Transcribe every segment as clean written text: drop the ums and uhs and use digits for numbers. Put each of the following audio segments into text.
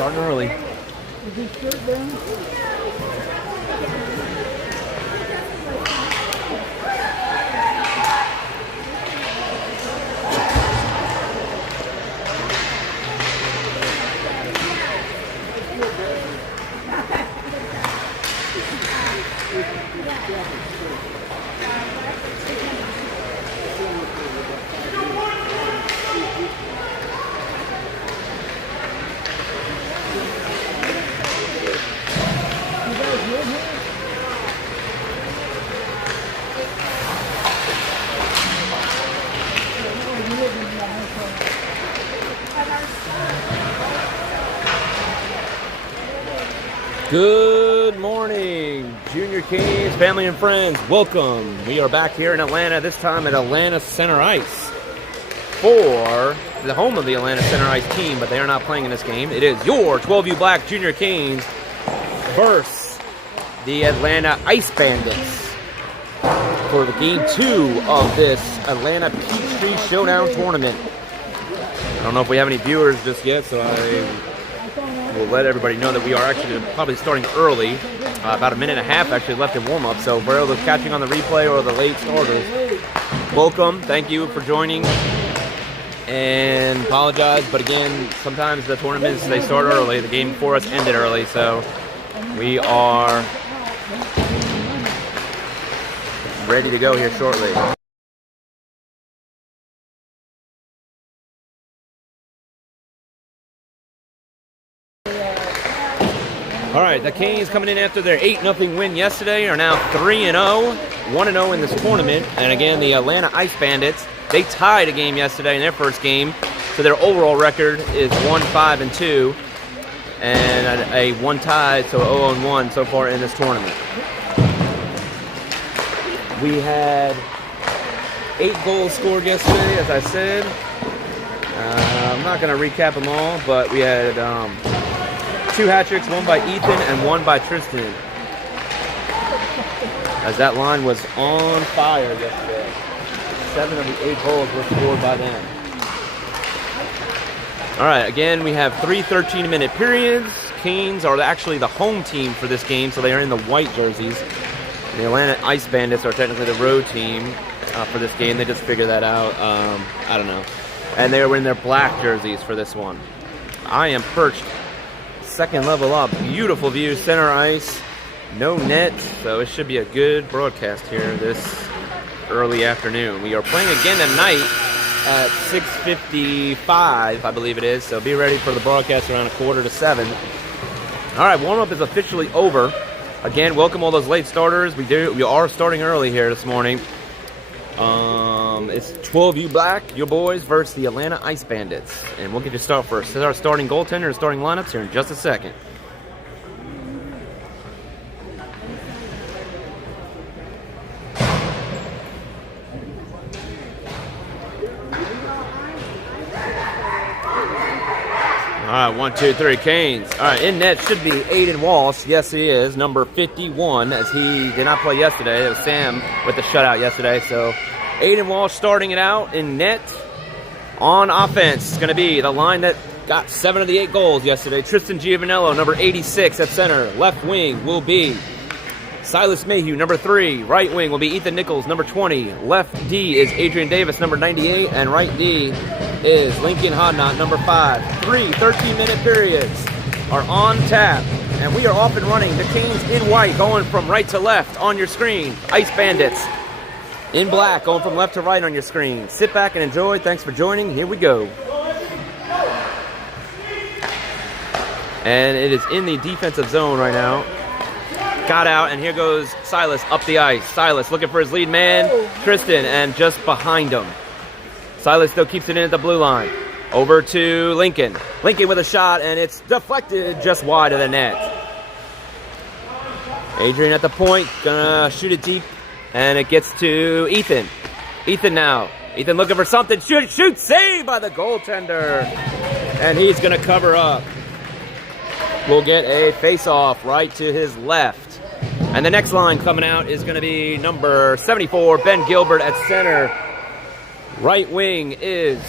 Starting early. Good morning, Junior Canes, family and friends. Welcome. We are back here in Atlanta, this time at Atlanta Center Ice for the home of the Atlanta Center Ice team, but they are not playing in this game. It is your 12U Black Junior Canes versus the Atlanta Ice Bandits for the game 2 of this Atlanta Peachtree Showdown tournament. I don't know if we have any viewers just yet, so we'll let everybody know that we are actually probably starting early. About a minute and a half actually left in warm-up. So for those catching on the replay or the late starters, welcome. Thank you for joining. And apologize, but again, sometimes the tournaments, they start early. The game for us ended early, so we are ready to go here shortly. All right, the Canes coming in after their 8-0 win yesterday are now 3-0, 1-0 in this tournament. And again, the Atlanta Ice Bandits, they tied a game yesterday in their first game, so their overall record is 1-5-2, and a 1 tie, so 0-1 so far in this tournament. We had 8 goals scored yesterday, as I said. I'm not going to recap them all, but we had 2 hat tricks, 1 by Ethan and 1 by Tristan, as that line was on fire yesterday. 7 of the 8 goals were scored by them. All right, again, we have 3 13-minute periods. Canes are actually the home team for this game, so they are in the white jerseys. The Atlanta Ice Bandits are technically the road team for this game. They just figured that out. I don't know. And they were in their black jerseys for this one. I am perched second level up. Beautiful view, center ice, no net, so it should be a good broadcast here this early afternoon. We are playing again tonight at 6:55, I believe it is, so be ready for the broadcast around 6:45. All right, warm-up is officially over. Again, welcome all those late starters. We are starting early here this morning. It's 12U Black, your boys, versus the Atlanta Ice Bandits. And we'll get you started first. This is our starting goaltender and starting lineups here in just a second. All right, 1, 2, 3, Canes. All right, in net should be Aiden Walsh. Yes, he is, number 51, as he did not play yesterday. It was Sam with the shutout yesterday, so Aiden Walsh starting it out in net. On offense, it's going to be the line that got 7 of the 8 goals yesterday. Tristan Giovanello, number 86 at center. Left wing will be Silas Mayhew, number 3. Right wing will be Ethan Nichols, number 20. Left D is Adrian Davis, number 98. And right D is Lincoln Hodnott, number 5. 3 13-minute periods are on tap. And we are off and running. The Canes in white going from right to left on your screen. Ice Bandits in black, going from left to right on your screen. Sit back and enjoy. Thanks for joining. Here we go. And it is in the defensive zone right now. Got out, and here goes Silas up the ice. Silas looking for his lead man, Tristan, and just behind him. Silas still keeps it in at the blue line. Over to Lincoln. Lincoln with a shot, and it's deflected just wide of the net. Adrian at the point, gonna shoot it deep. And it gets to Ethan. Ethan now. Ethan looking for something. Shoot, saved by the goaltender. And he's going to cover up. We'll get a face-off right to his left. And the next line coming out is going to be number 74, Ben Gilbert at center. Right wing is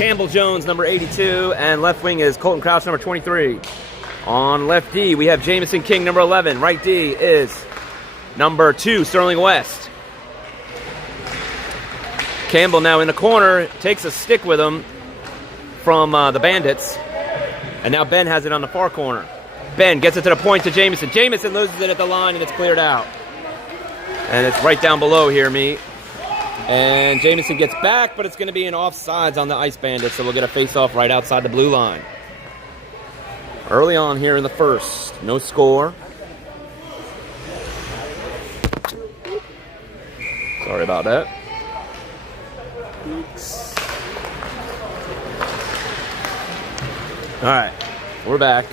Campbell Jones, number 82, and left wing is Colton Crouch, number 23. On left D, we have Jamison King, number 11. Right D is number 2, Sterling West. Campbell now in the corner, takes a stick with him from the Bandits, and now Ben has it on the far corner. Ben gets it to the point to Jamison. Jamison loses it at the line, and it's cleared out. And it's right down below here, me. And Jamison gets back, but it's going to be an offsides on the Ice Bandits, so we'll get a face-off right outside the blue line. Early on here in the first, no score. Sorry about that. All right, we're back.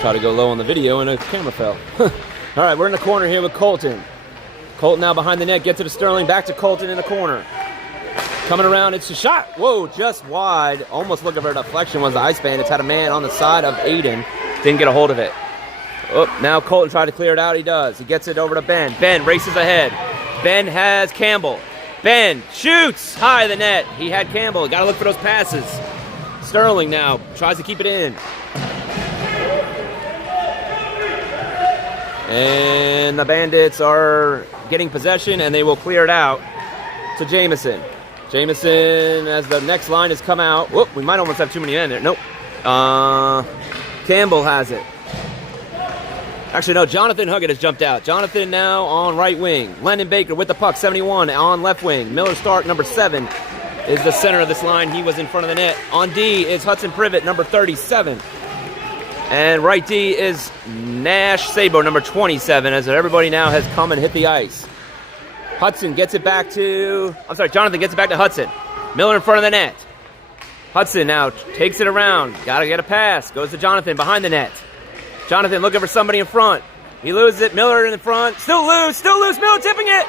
Try to go low on the video and the camera fell. All right, we're in the corner here with Colton. Colton now behind the net, gets it to Sterling, back to Colton in the corner. Coming around, it's a shot. Whoa, just wide. Almost looking for a deflection was the Ice Bandits. Had a man on the side of Aiden. Didn't get a hold of it. Oh, now Colton tried to clear it out. He does. He gets it over to Ben. Ben races ahead. Ben has Campbell. Ben shoots high of the net. He had Campbell. Got to look for those passes. Sterling now tries to keep it in. And the Bandits are getting possession, and they will clear it out to Jamison. Jamison, as the next line has come out. Whoop, we might almost have too many men there. Nope. Campbell has it. Actually, no, Jonathan Huggett has jumped out. Jonathan now on right wing. Lennon Baker with the puck, 71 on left wing. Miller Stark, number 7, is the center of this line. He was in front of the net. On D is Hudson Privet, number 37. And right D is Nash Sabo, number 27, as everybody now has come and hit the ice. Jonathan gets it back to Hudson. Miller in front of the net. Hudson now takes it around. Got to get a pass. Goes to Jonathan behind the net. Jonathan looking for somebody in front. He loses it. Miller in the front. Still loose. Miller tipping it.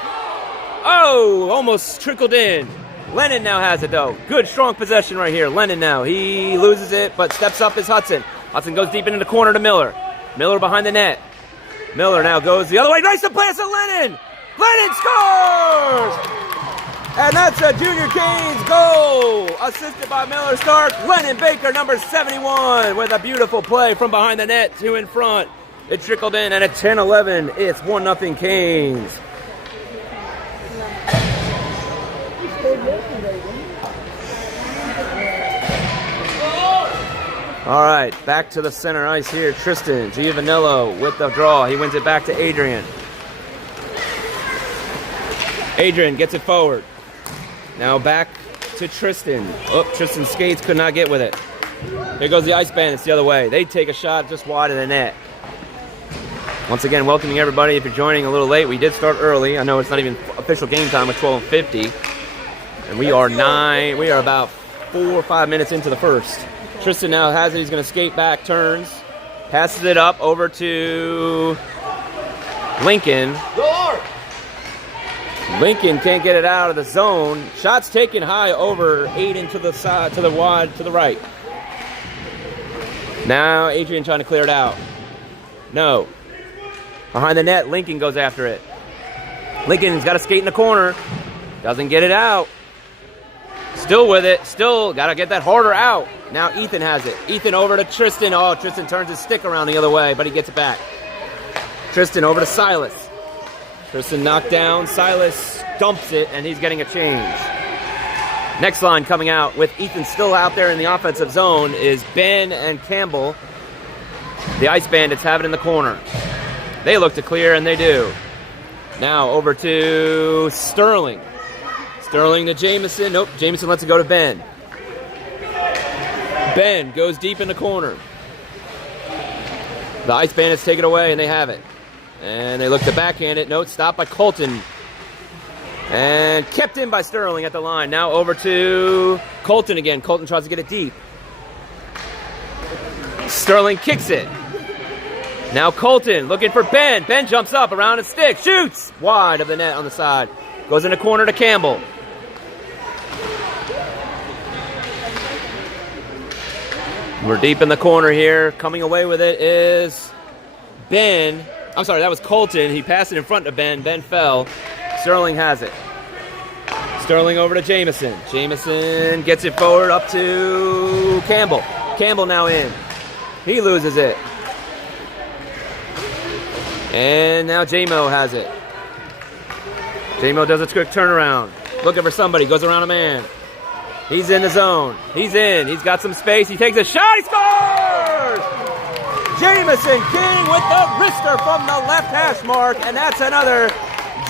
Oh, almost trickled in. Lennon now has it, though. Good, strong possession right here. Lennon now. He loses it, but steps up is Hudson. Hudson goes deep into the corner to Miller. Miller behind the net. Miller now goes the other way. Nice to pass to Lennon. Lennon scores! And that's a Junior Canes goal. Assisted by Miller Stark. Lennon Baker, number 71, with a beautiful play from behind the net to in front. It trickled in, and at 10-11, it's 1-0 Canes. All right, back to the center ice here. Tristan Giovanello with the draw. He wins it back to Adrian. Adrian gets it forward. Now back to Tristan. Oh, Tristan skates, could not get with it. Here goes the Ice Bandits the other way. They take a shot just wide of the net. Once again, welcoming everybody. If you're joining a little late, we did start early. I know it's not even official game time at 12:50. And we are about 4 or 5 minutes into the first. Tristan now has it. He's going to skate back, turns, passes it up over to Lincoln. Lincoln can't get it out of the zone. Shots taken high over Aiden to the side, to the wide, to the right. Now Adrian trying to clear it out. No. Behind the net, Lincoln goes after it. Lincoln's got to skate in the corner. Doesn't get it out. Still with it. Still got to get that harder out. Now Ethan has it. Ethan over to Tristan. Oh, Tristan turns his stick around the other way, but he gets it back. Tristan over to Silas. Tristan knocked down. Silas dumps it, and he's getting a change. Next line coming out with Ethan still out there in the offensive zone is Ben and Campbell. The Ice Bandits have it in the corner. They look to clear, and they do. Now over to Sterling. Sterling to Jamison. Nope, Jamison lets it go to Ben. Ben goes deep in the corner. The Ice Bandits take it away, and they have it. And they look to backhand it. Note stopped by Colton. And kept in by Sterling at the line. Now over to Colton again. Colton tries to get it deep. Sterling kicks it. Now Colton looking for Ben. Ben jumps up around his stick. Shoots wide of the net on the side. Goes in the corner to Campbell. We're deep in the corner here. Coming away with it is Ben. I'm sorry, that was Colton. He passed it in front of Ben. Ben fell. Sterling has it. Sterling over to Jamison. Jamison gets it forward up to Campbell. Campbell now in. He loses it. And now J-Mo has it. J-Mo does a quick turnaround. Looking for somebody. Goes around a man. He's in the zone. He's in. He's got some space. He takes a shot. He scores! Jamison King with the wrister from the left hash mark. And that's another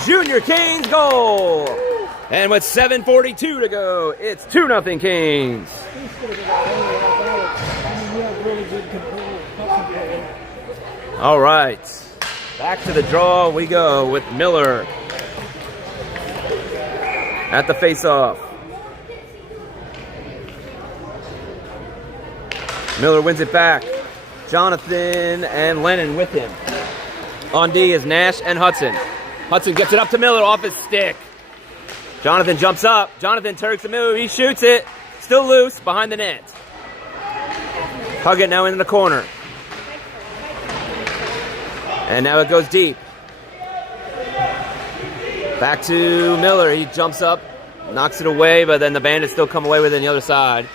Junior Canes goal. And with 7:42 to go, it's 2-0 Canes. All right. Back to the draw we go with Miller at the face-off. Miller wins it back. Jonathan and Lennon with him. On D is Nash and Hudson. Hudson gets it up to Miller off his stick. Jonathan jumps up. Jonathan turns the move. He shoots it. Still loose behind the net. Huggett now in the corner. And now it goes deep. Back to Miller. He jumps up, knocks it away, but then the Bandits still come away with it on the other side.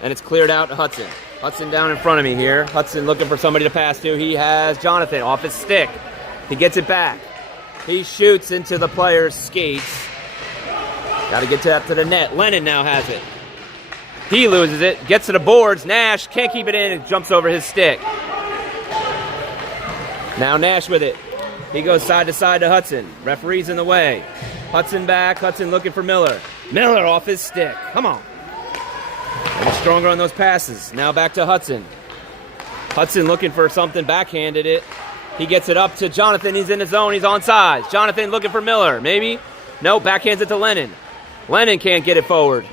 And it's cleared out to Hudson. Hudson down in front of me here. Hudson looking for somebody to pass to. He has Jonathan off his stick. He gets it back. He shoots into the player's skates. Got to get that to the net. Lennon now has it. He loses it. Gets to the boards. Nash can't keep it in and jumps over his stick. Now Nash with it. He goes side to side to Hudson. Referee's in the way. Hudson back. Hudson looking for Miller. Miller off his stick. Come on. And stronger on those passes. Now back to Hudson. Hudson looking for something. Backhanded it. He gets it up to Jonathan. He's in his zone. He's onside. Jonathan looking for Miller. Maybe. No, backhands it to Lennon. Lennon can't get it forward.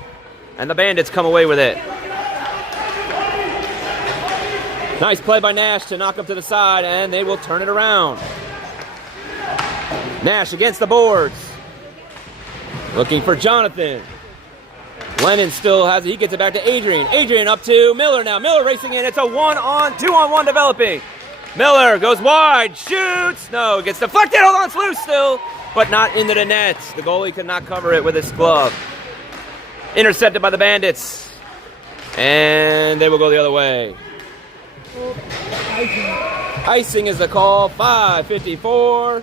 And the Bandits come away with it. Nice play by Nash to knock him to the side, and they will turn it around. Nash against the boards. Looking for Jonathan. Lennon still has it. He gets it back to Adrian. Adrian up to Miller now. Miller racing in. It's a 2-on-1 developing. Miller goes wide. Shoots. No, gets deflected. Hold on, it's loose still, but not into the net. The goalie could not cover it with his glove. Intercepted by the Bandits. And they will go the other way. Icing is the call. 5:54.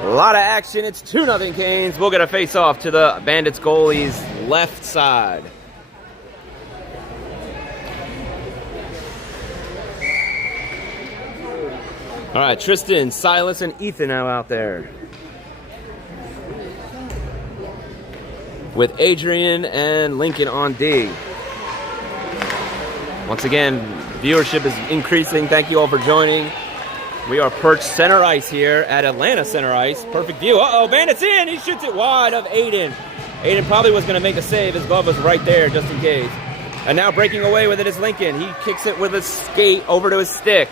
A lot of action. It's 2-0 Canes. We'll get a face-off to the Bandits goalie's left side. All right, Tristan, Silas, and Ethan now out there. With Adrian and Lincoln on D. Once again, viewership is increasing. Thank you all for joining. We are perched center ice here at Atlanta Center Ice. Perfect view. Uh-oh, Bandits in. He shoots it wide of Aiden. Aiden probably was going to make a save. His glove was right there just in case. And now breaking away with it is Lincoln. He kicks it with his skate over to his stick.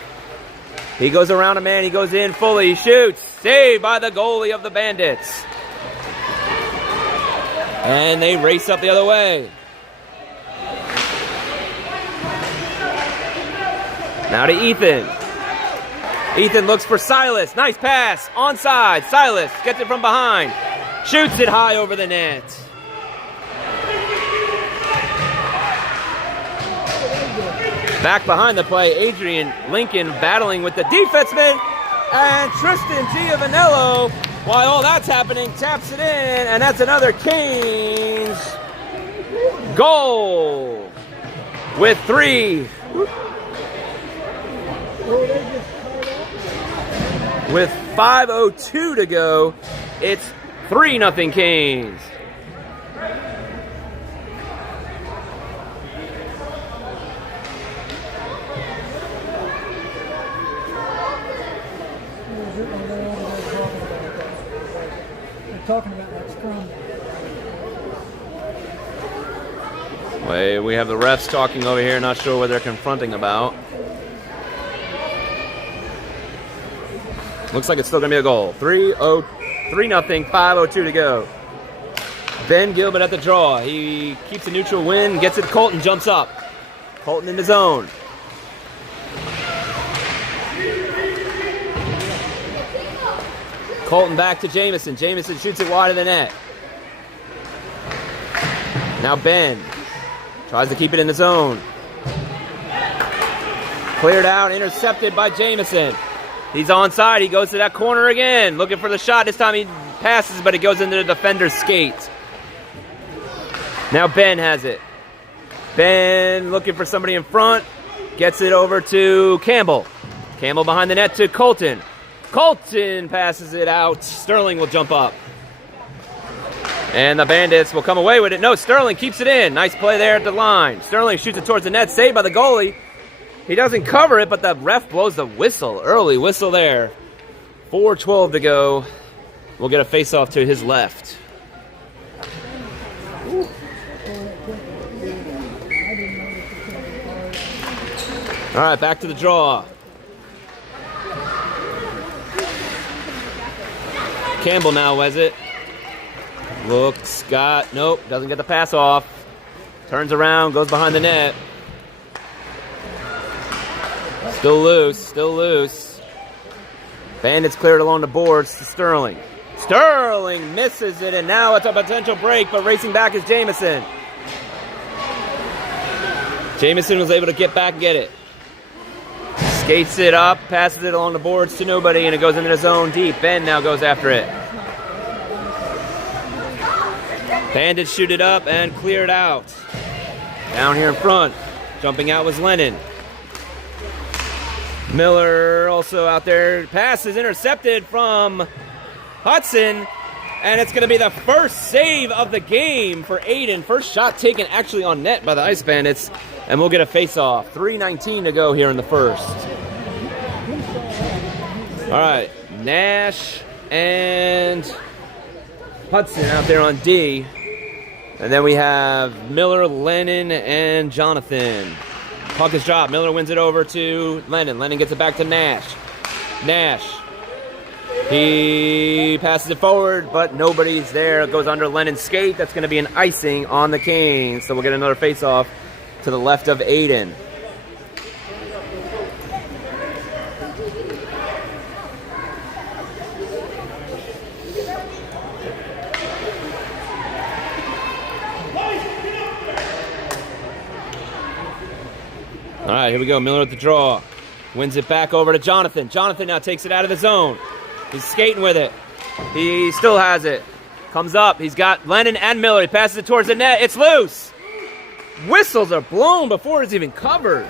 He goes around a man. He goes in fully. He shoots. Saved by the goalie of the Bandits. And they race up the other way. Now to Ethan. Ethan looks for Silas. Nice pass. Onside. Silas gets it from behind. Shoots it high over the net. Back behind the play, Adrian Lincoln battling with the defenseman. And Tristan Giovanello, while all that's happening, taps it in. And that's another Canes goal with 3. With 5:02 to go, it's 3-0 Canes. Talking about that scrum. Wait, we have the refs talking over here, not sure what they're confronting about. Looks like it's still going to be a goal. 3-0, 5:02 to go. Ben Gilbert at the draw. He keeps a neutral win, gets it to Colton, jumps up. Colton in the zone. Colton back to Jamison. Jamison shoots it wide of the net. Now Ben tries to keep it in the zone. Cleared out, intercepted by Jamison. He's onside. He goes to that corner again, looking for the shot. This time he passes, but it goes into the defender's skate. Now Ben has it. Ben looking for somebody in front. Gets it over to Campbell. Campbell behind the net to Colton. Colton passes it out. Sterling will jump up. And the Bandits will come away with it. No, Sterling keeps it in. Nice play there at the line. Sterling shoots it towards the net. Saved by the goalie. He doesn't cover it, but the ref blows the whistle. Early whistle there. 4:12 to go. We'll get a face-off to his left. All right, back to the draw. Campbell now has it. Looks, nope, doesn't get the pass off. Turns around, goes behind the net. Still loose. Bandits cleared along the boards to Sterling. Sterling misses it, and now it's a potential break, but racing back is Jamison. Jamison was able to get back and get it. Skates it up, passes it along the boards to nobody, and it goes into the zone deep. Ben now goes after it. Bandits shoot it up and clear it out. Down here in front, jumping out was Lennon. Miller also out there. Pass is intercepted from Hudson, and it's going to be the first save of the game for Aiden. First shot taken actually on net by the Ice Bandits, and we'll get a face-off. 3:19 to go here in the first. All right, Nash and Hudson out there on D. And then we have Miller, Lennon, and Jonathan. Puck is dropped. Miller wins it over to Lennon. Lennon gets it back to Nash. Nash. He passes it forward, but nobody's there. It goes under Lennon's skate. That's going to be an icing on the Canes. So we'll get another face-off to the left of Aiden. All right, here we go. Miller at the draw. Wins it back over to Jonathan. Jonathan now takes it out of the zone. He's skating with it. He still has it. Comes up. He's got Lennon and Miller. He passes it towards the net. It's loose. Whistles are blown before it's even covered.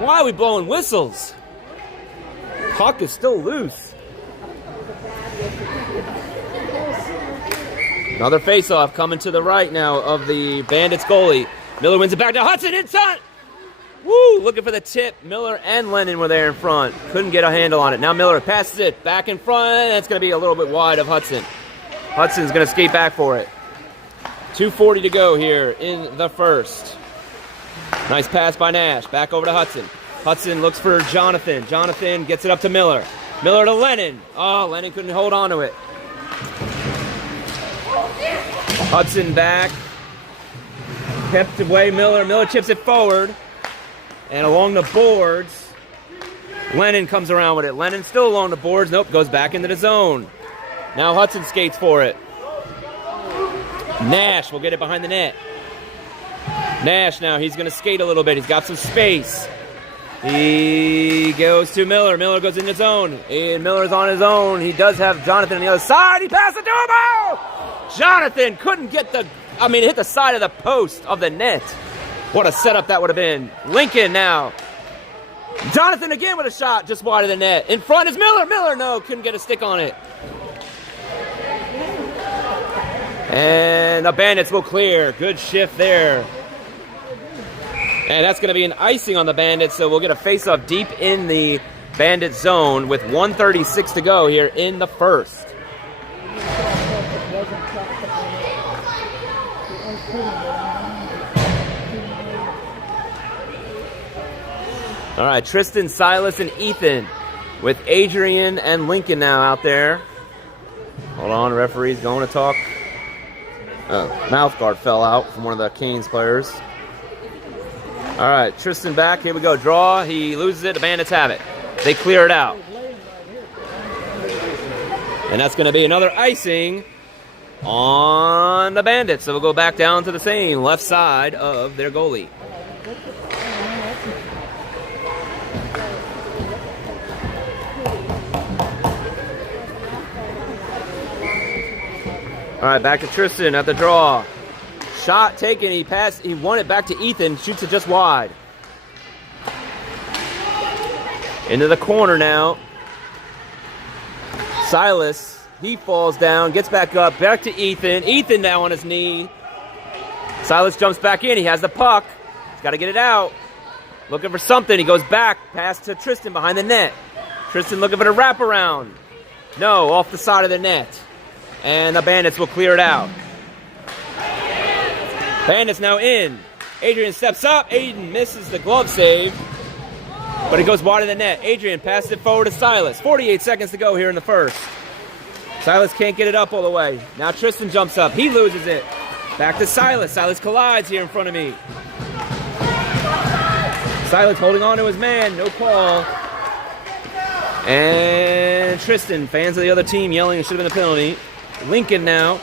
Why are we blowing whistles? Puck is still loose. Another face-off coming to the right now of the Bandits goalie. Miller wins it back to Hudson inside. Woo! Looking for the tip. Miller and Lennon were there in front. Couldn't get a handle on it. Now Miller passes it back in front. That's going to be a little bit wide of Hudson. Hudson's going to skate back for it. 2:40 to go here in the first. Nice pass by Nash. Back over to Hudson. Hudson looks for Jonathan. Jonathan gets it up to Miller. Miller to Lennon. Oh, Lennon couldn't hold on to it. Hudson back. Kept away Miller. Miller chips it forward. And along the boards, Lennon comes around with it. Lennon still along the boards. Nope, goes back into the zone. Now Hudson skates for it. Nash will get it behind the net. Nash now, he's going to skate a little bit. He's got some space. He goes to Miller. Miller goes in the zone. And Miller's on his own. He does have Jonathan on the other side. He passed it to him. Oh! Jonathan couldn't get hit the side of the post of the net. What a setup that would have been. Lincoln now. Jonathan again with a shot just wide of the net. In front is Miller. Miller, no, couldn't get a stick on it. And the Bandits will clear. Good shift there. And that's going to be an icing on the Bandits, so we'll get a face-off deep in the Bandit zone with 1:36 to go here in the first. All right, Tristan, Silas, and Ethan with Adrian and Lincoln now out there. Hold on, the referee's going to talk. Mouth guard fell out from one of the Canes players. All right, Tristan back. Here we go. Draw. He loses it. The Bandits have it. They clear it out. And that's going to be another icing on the Bandits. So we'll go back down to the same left side of their goalie. All right, back to Tristan at the draw. Shot taken, he passed, he won it back to Ethan, shoots it just wide. Into the corner now. Silas, he falls down, gets back up, back to Ethan. Ethan now on his knee. Silas jumps back in, he has the puck. He's got to get it out. Looking for something, he goes back, pass to Tristan behind the net. Tristan looking for the wraparound. No, off the side of the net. And the Bandits will clear it out. Bandits now in. Adrian steps up. Aiden misses the glove save. But it goes wide of the net. Adrian passes it forward to Silas. 48 seconds to go here in the first. Silas can't get it up all the way. Now Tristan jumps up. He loses it. Back to Silas. Silas collides here in front of me. Silas holding on to his man. No call. And Tristan, fans of the other team yelling it should have been a penalty. Lincoln now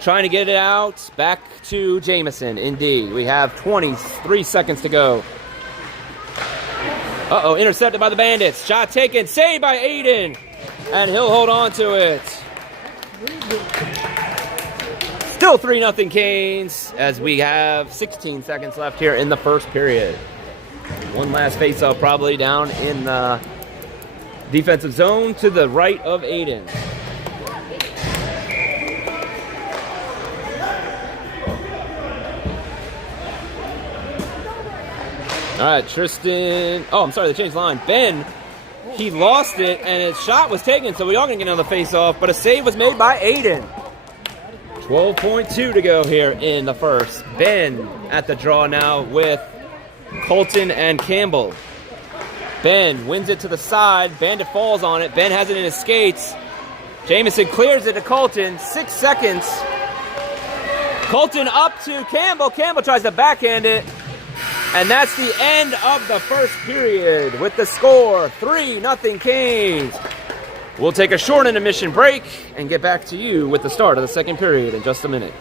trying to get it out. Back to Jamison. Indeed. We have 23 seconds to go. Uh-oh, intercepted by the Bandits. Shot taken, saved by Aiden. And he'll hold on to it. Still 3-0 Canes as we have 16 seconds left here in the first period. One last face-off probably down in the defensive zone to the right of Aiden. All right, Tristan. Oh, I'm sorry, they changed the line. Ben, he lost it, and his shot was taken, so we are going to get another face-off, but a save was made by Aiden. 12.2 to go here in the first. Ben at the draw now with Colton and Campbell. Ben wins it to the side. Bandit falls on it. Ben has it in his skates. Jamison clears it to Colton. 6 seconds. Colton up to Campbell. Campbell tries to backhand it. And that's the end of the first period with the score 3-0 Canes. We'll take a short intermission break and get back to you with the start of the second period in just a minute.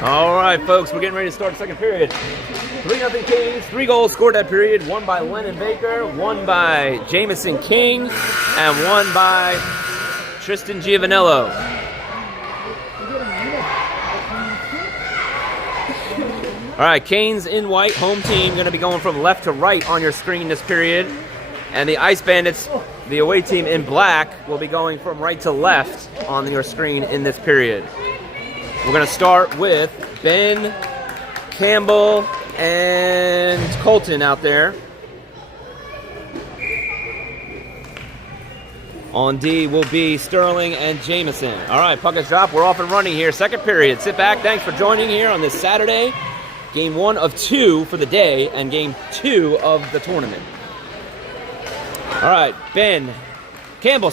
All right, folks, we're getting ready to start the second period. 3-0 Canes, 3 goals scored that period. 1 by Lennon Baker, 1 by Jamison King, and 1 by Tristan Giovanello. All right, Canes in white, home team, going to be going from left to right on your screen this period. And the Ice Bandits, the away team in black, will be going from right to left on your screen in this period. We're going to start with Ben, Campbell, and Colton out there. On D will be Sterling and Jamison. All right, puck is dropped. We're off and running here. Second period. Sit back. Thanks for joining here on this Saturday. Game 1 of 2 for the day and game 2 of the tournament. All right, Campbell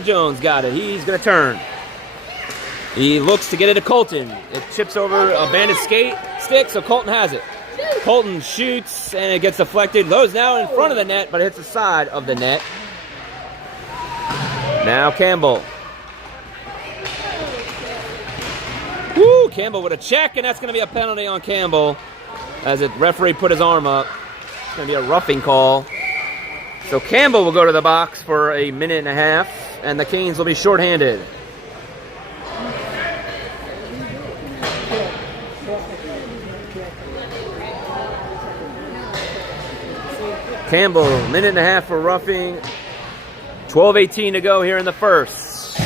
Jones got it. He's going to turn. He looks to get it to Colton. It chips over a Bandit stick, so Colton has it. Colton shoots, and it gets deflected. Goes now in front of the net, but it hits the side of the net. Now Campbell. Woo! Campbell with a check, and that's going to be a penalty on Campbell as the referee put his arm up. It's going to be a roughing call. So Campbell will go to the box for a minute and a half, and the Canes will be shorthanded. Campbell, minute and a half for roughing. 12:18 to go here in the first.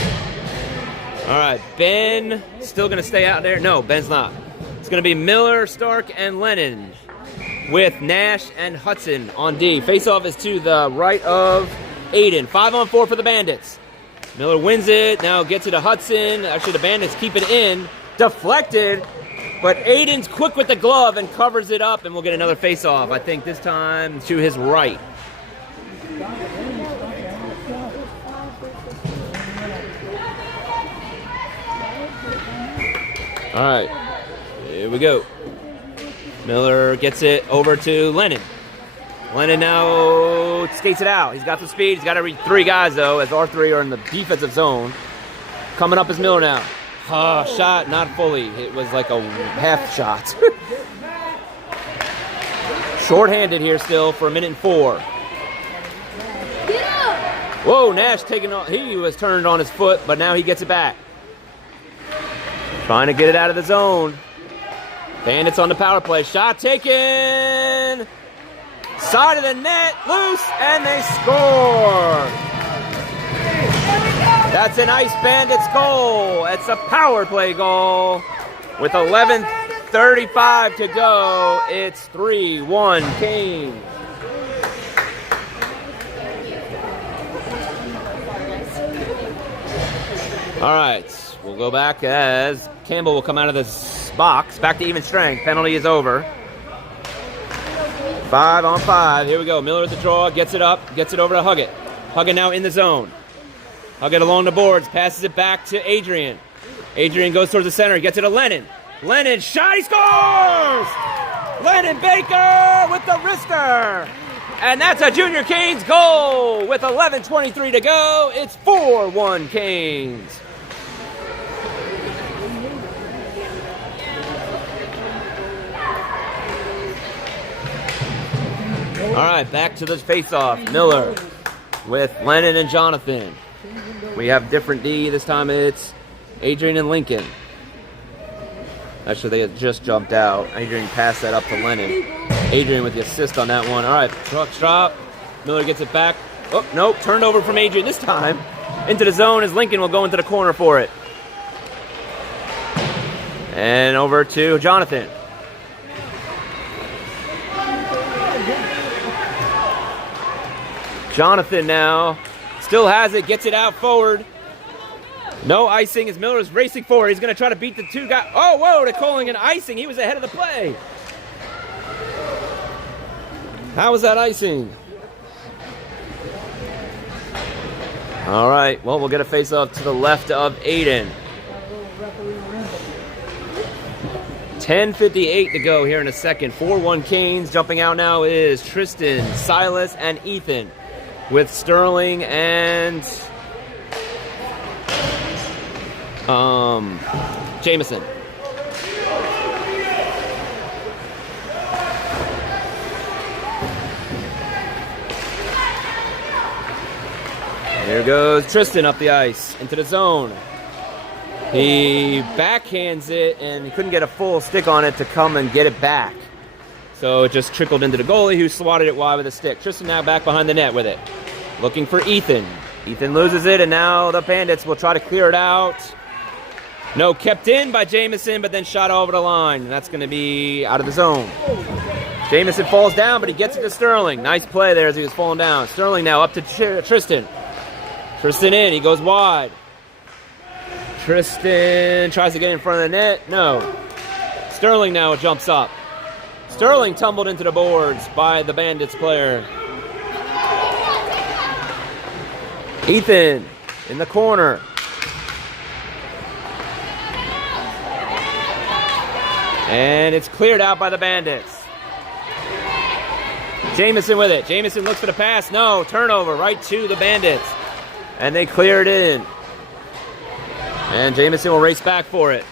All right, Ben still going to stay out there. No, Ben's not. It's going to be Miller, Stark, and Lennon with Nash and Hudson on D. Face-off is to the right of Aiden. 5-on-4 for the Bandits. Miller wins it, now gets it to Hudson. Actually, the Bandits keep it in. Deflected, but Aiden's quick with the glove and covers it up, and we'll get another face-off. I think this time to his right. All right, here we go. Miller gets it over to Lennon. Lennon now skates it out. He's got the speed. He's got to reach 3 guys, though, as our 3 are in the defensive zone. Coming up is Miller now. Shot, not fully. It was like a half shot. Short-handed here still for 1:04. Whoa, Nash taking on. He was turned on his foot, but now he gets it back. Trying to get it out of the zone. Bandits on the power play. Shot taken. Side of the net, loose, and they score. That's an Ice Bandits goal. It's a power play goal. With 11:35 to go, it's 3-1 Canes. All right, we'll go back as Campbell will come out of this box. Back to even strength. Penalty is over. 5-on-5. Here we go. Miller at the draw. Gets it up. Gets it over to Huggett. Huggett now in the zone. Huggett along the boards. Passes it back to Adrian. Adrian goes towards the center. Gets it to Lennon. Lennon. Shot. He scores! Lennon Baker with the wrister. And that's a Junior Canes goal. With 11:23 to go, it's 4-1 Canes. All right, back to the face-off. Miller with Lennon and Jonathan. We have different D. This time it's Adrian and Lincoln. Actually, they had just jumped out. Adrian passed that up to Lennon. Adrian with the assist on that one. All right, truck stop. Miller gets it back. Oh, nope, turned over from Adrian this time. Into the zone as Lincoln will go into the corner for it. And over to Jonathan. Jonathan now still has it, gets it out forward. No icing as Miller is racing forward. He's going to try to beat the 2 guys. Oh, whoa, they're calling an icing. He was ahead of the play. How was that icing? All right, well, we'll get a face-off to the left of Aiden. 10:58 to go here in a second. 4-1 Canes. Jumping out now is Tristan, Silas, and Ethan. With Sterling and Jameson. Here goes Tristan up the ice into the zone. He backhands it and he couldn't get a full stick on it to come and get it back. So it just trickled into the goalie who swatted it wide with a stick. Tristan now back behind the net with it. Looking for Ethan. Ethan loses it, and now the Bandits will try to clear it out. No, kept in by Jameson, but then shot over the line. And that's going to be out of the zone. Jameson falls down, but he gets it to Sterling. Nice play there as he was falling down. Sterling now up to Tristan. Tristan in. He goes wide. Tristan tries to get in front of the net. No. Sterling now jumps up. Sterling tumbled into the boards by the Bandits player. Ethan in the corner. And it's cleared out by the Bandits. Jameson with it. Jameson looks for the pass. No, turnover right to the Bandits. And they clear it in. And Jameson will race back for it.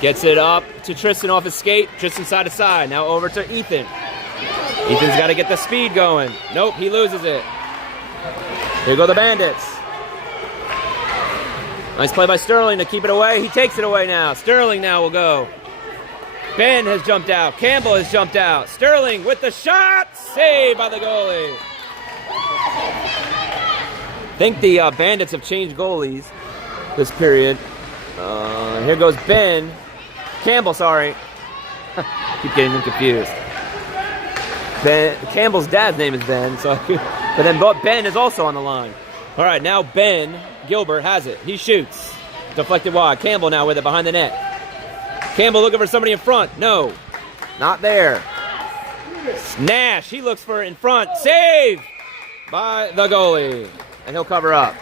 Gets it up to Tristan off his skate. Tristan side to side. Now over to Ethan. Ethan's got to get the speed going. Nope, he loses it. Here go the Bandits. Nice play by Sterling to keep it away. He takes it away now. Sterling now will go. Ben has jumped out. Campbell has jumped out. Sterling with the shot. Saved by the goalie. I think the Bandits have changed goalies. this period. Here goes Ben. Campbell, sorry. Keep getting them confused. Campbell's dad's name is Ben, so but then Ben is also on the line. All right, now Ben Gilbert has it. He shoots. Deflected wide. Campbell now with it behind the net. Campbell looking for somebody in front. No, not there. Nash, he looks for it in front. Save by the goalie. And he'll cover up.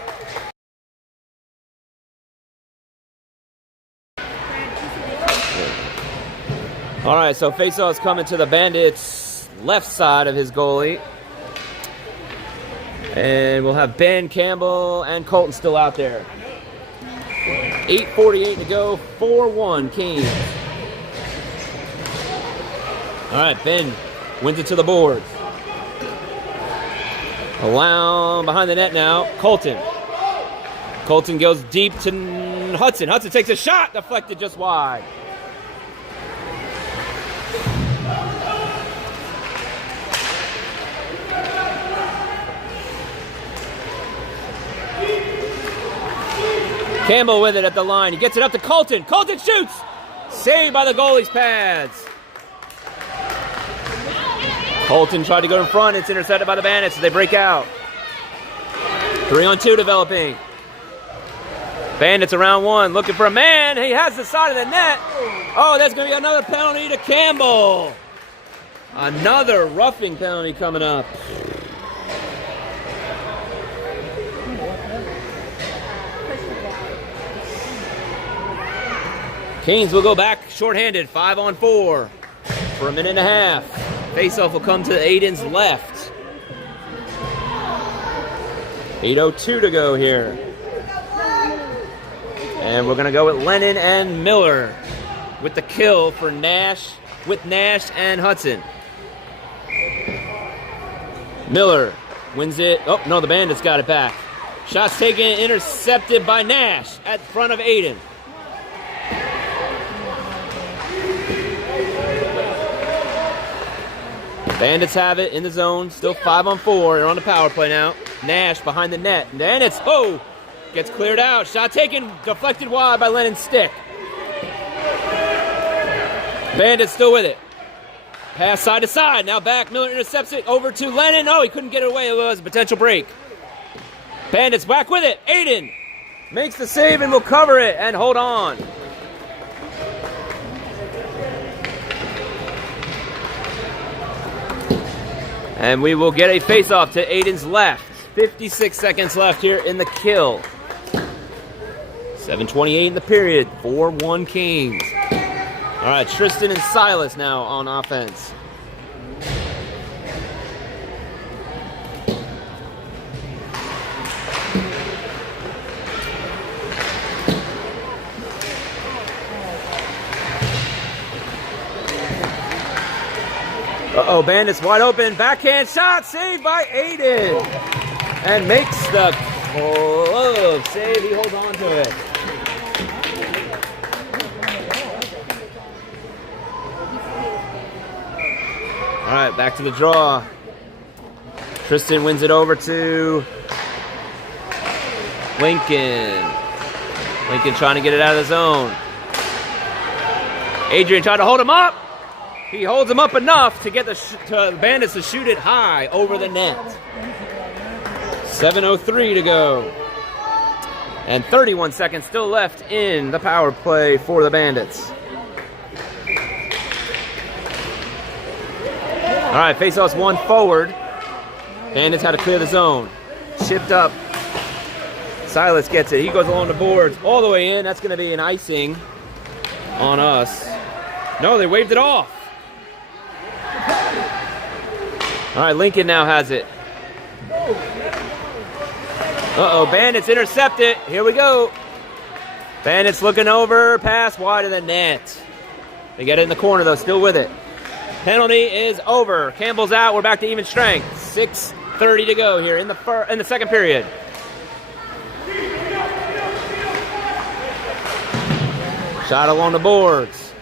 All right, so faceoff's coming to the Bandits' left side of his goalie. And we'll have Ben, Campbell, and Colton still out there. 8:48 to go, 4-1 Kings. All right, Ben wins it to the boards. Allow behind the net now, Colton. Colton goes deep to Hudson. Hudson takes a shot, deflected just wide. Campbell with it at the line. He gets it up to Colton. Colton shoots. Saved by the goalie's pads. Colton tried to go in front. It's intercepted by the Bandits as they break out. 3-on-2 developing. Bandits around one. Looking for a man. He has the side of the net. Oh, there's going to be another penalty to Campbell. Another roughing penalty coming up. Kings will go back shorthanded, 5-on-4 for a minute and a half. Faceoff will come to Aiden's left. 8:02 to go here. And we're going to go with Lennon and Miller with the kill for Nash, with Nash and Hudson. Miller wins it. Oh, no, the Bandits got it back. Shots taken, intercepted by Nash at front of Aiden. Bandits have it in the zone. Still 5-on-4. They're on the power play now. Nash behind the net. And then it's, gets cleared out. Shot taken, deflected wide by Lennon's stick. Bandits still with it. Pass side to side. Now back. Miller intercepts it over to Lennon. Oh, he couldn't get it away. It was a potential break. Bandits back with it. Aiden makes the save and will cover it and hold on. And we will get a face-off to Aiden's left. 56 seconds left here in the kill. 7:28 in the period. 4-1 Kings. All right, Tristan and Silas now on offense. Uh-oh, Bandits wide open. Backhand shot, saved by Aiden. And makes the glove save. He holds on to it. All right, back to the draw. Tristan wins it over to Lincoln. Lincoln trying to get it out of the zone. Adrian tried to hold him up. He holds him up enough to get the Bandits to shoot it high over the net. 7:03 to go. And 31 seconds still left in the power play for the Bandits. All right, faceoff's one forward. Bandits had to clear the zone. Chipped up. Silas gets it. He goes along the boards all the way in. That's going to be an icing on us. No, they waved it off. All right, Lincoln now has it. Uh-oh, Bandits intercept it. Here we go. Bandits looking over, pass wide of the net. They get it in the corner, though, still with it. Penalty is over. Campbell's out. We're back to even strength. 6:30 to go here in the second period. Shot along the boards.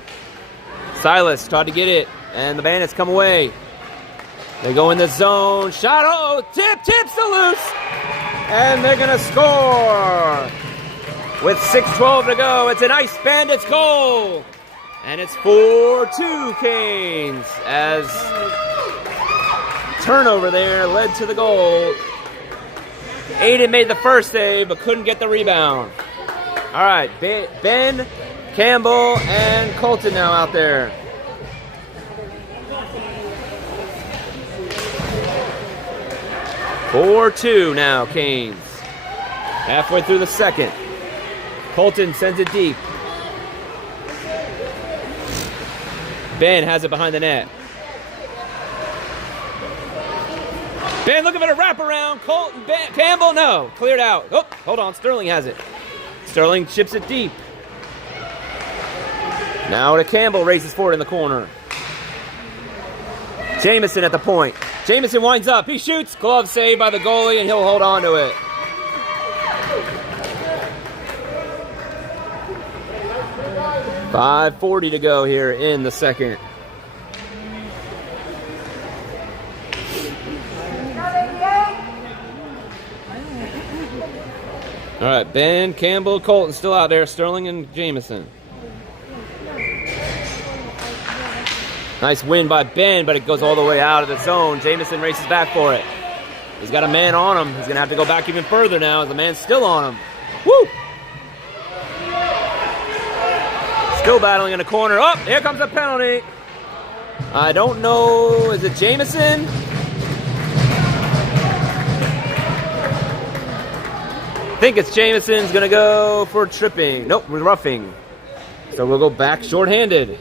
Silas tried to get it, and the Bandits come away. They go in the zone. Shot, tips to loose. And they're going to score. with 6:12 to go. It's an Ice Bandits goal. And it's 4-2 Canes as turnover there led to the goal. Aiden made the first save but couldn't get the rebound. All right, Ben, Campbell, and Colton now out there. (4-2) now, Canes. Halfway through the second. Colton sends it deep. Ben has it behind the net. Ben looking for a wraparound. Colton, Ben, Campbell, no. Cleared out. Oh, hold on. Sterling has it. Sterling chips it deep. Now to Campbell, races forward in the corner. Jamison at the point. Jamison winds up. He shoots. Glove saved by the goalie, and he'll hold on to it. .540 to go here in the second. All right, Ben, Campbell, Colton still out there. Sterling and Jamison. Nice win by Ben, but it goes all the way out of the zone. Jamison races back for it. He's got a man on him. He's going to have to go back even further now as the man's still on him. Woo! Still battling in the corner. Oh, here comes a penalty. I don't know. Is it Jamison? I think it's Jamison's going to go for tripping. Nope, we're roughing. So we'll go back shorthanded.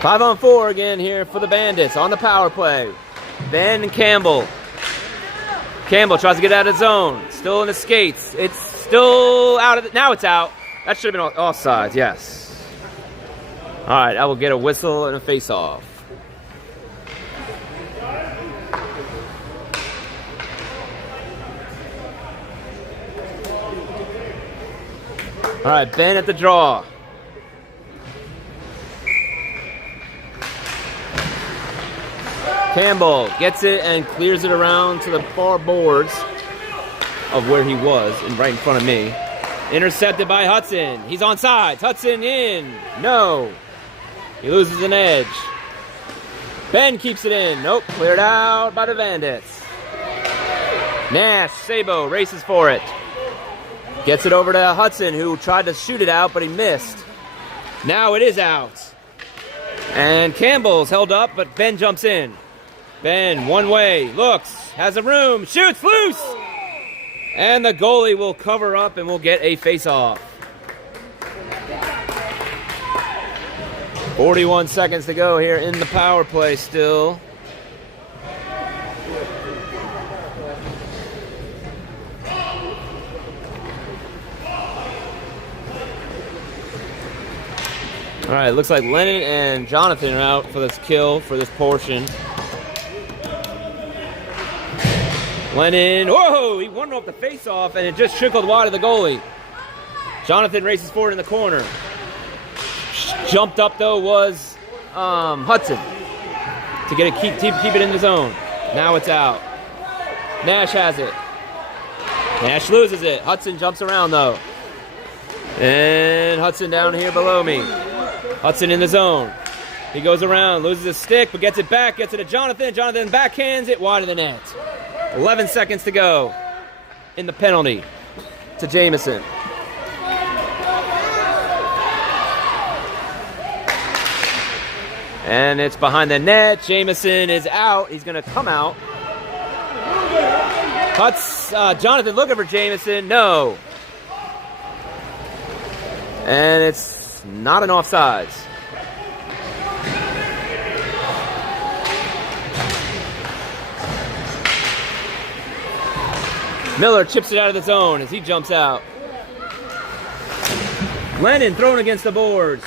Five on four again here for the Bandits on the power play. Ben and Campbell. Campbell tries to get out of the zone. Still in the skates. It's still out of the... Now it's out. That should have been offsides, yes. All right, I will get a whistle and a face-off. All right, Ben at the draw. Campbell gets it and clears it around to the far boards of where he was, and right in front of me. Intercepted by Hudson. He's on sides. Hudson in. No. He loses an edge. Ben keeps it in. Nope. Cleared out by the Bandits. Nash, Sabo races for it. Gets it over to Hudson, who tried to shoot it out, but he missed. Now it is out. And Campbell's held up, but Ben jumps in. Ben, one way, looks, has a room, shoots, loose! And the goalie will cover up and we'll get a face-off. 41 seconds to go here in the power play still. All right, looks like Lennon and Jonathan are out for this kill, for this portion. Lennon, whoa, he won off the face-off, and it just trickled wide of the goalie. Jonathan races forward in the corner. Jumped up, though, was Hudson to get it, keep it in the zone. Now it's out. Nash has it. Nash loses it. Hudson jumps around, though. And Hudson down here below me. Hudson in the zone. He goes around, loses his stick, but gets it back, gets it to Jonathan. Jonathan backhands it wide of the net. 11 seconds to go in the penalty to Jamison. And it's behind the net. Jamison is out. He's going to come out. Jonathan looking for Jamison. No. And it's not an offsides. Miller chips it out of the zone as he jumps out. Lennon thrown against the boards.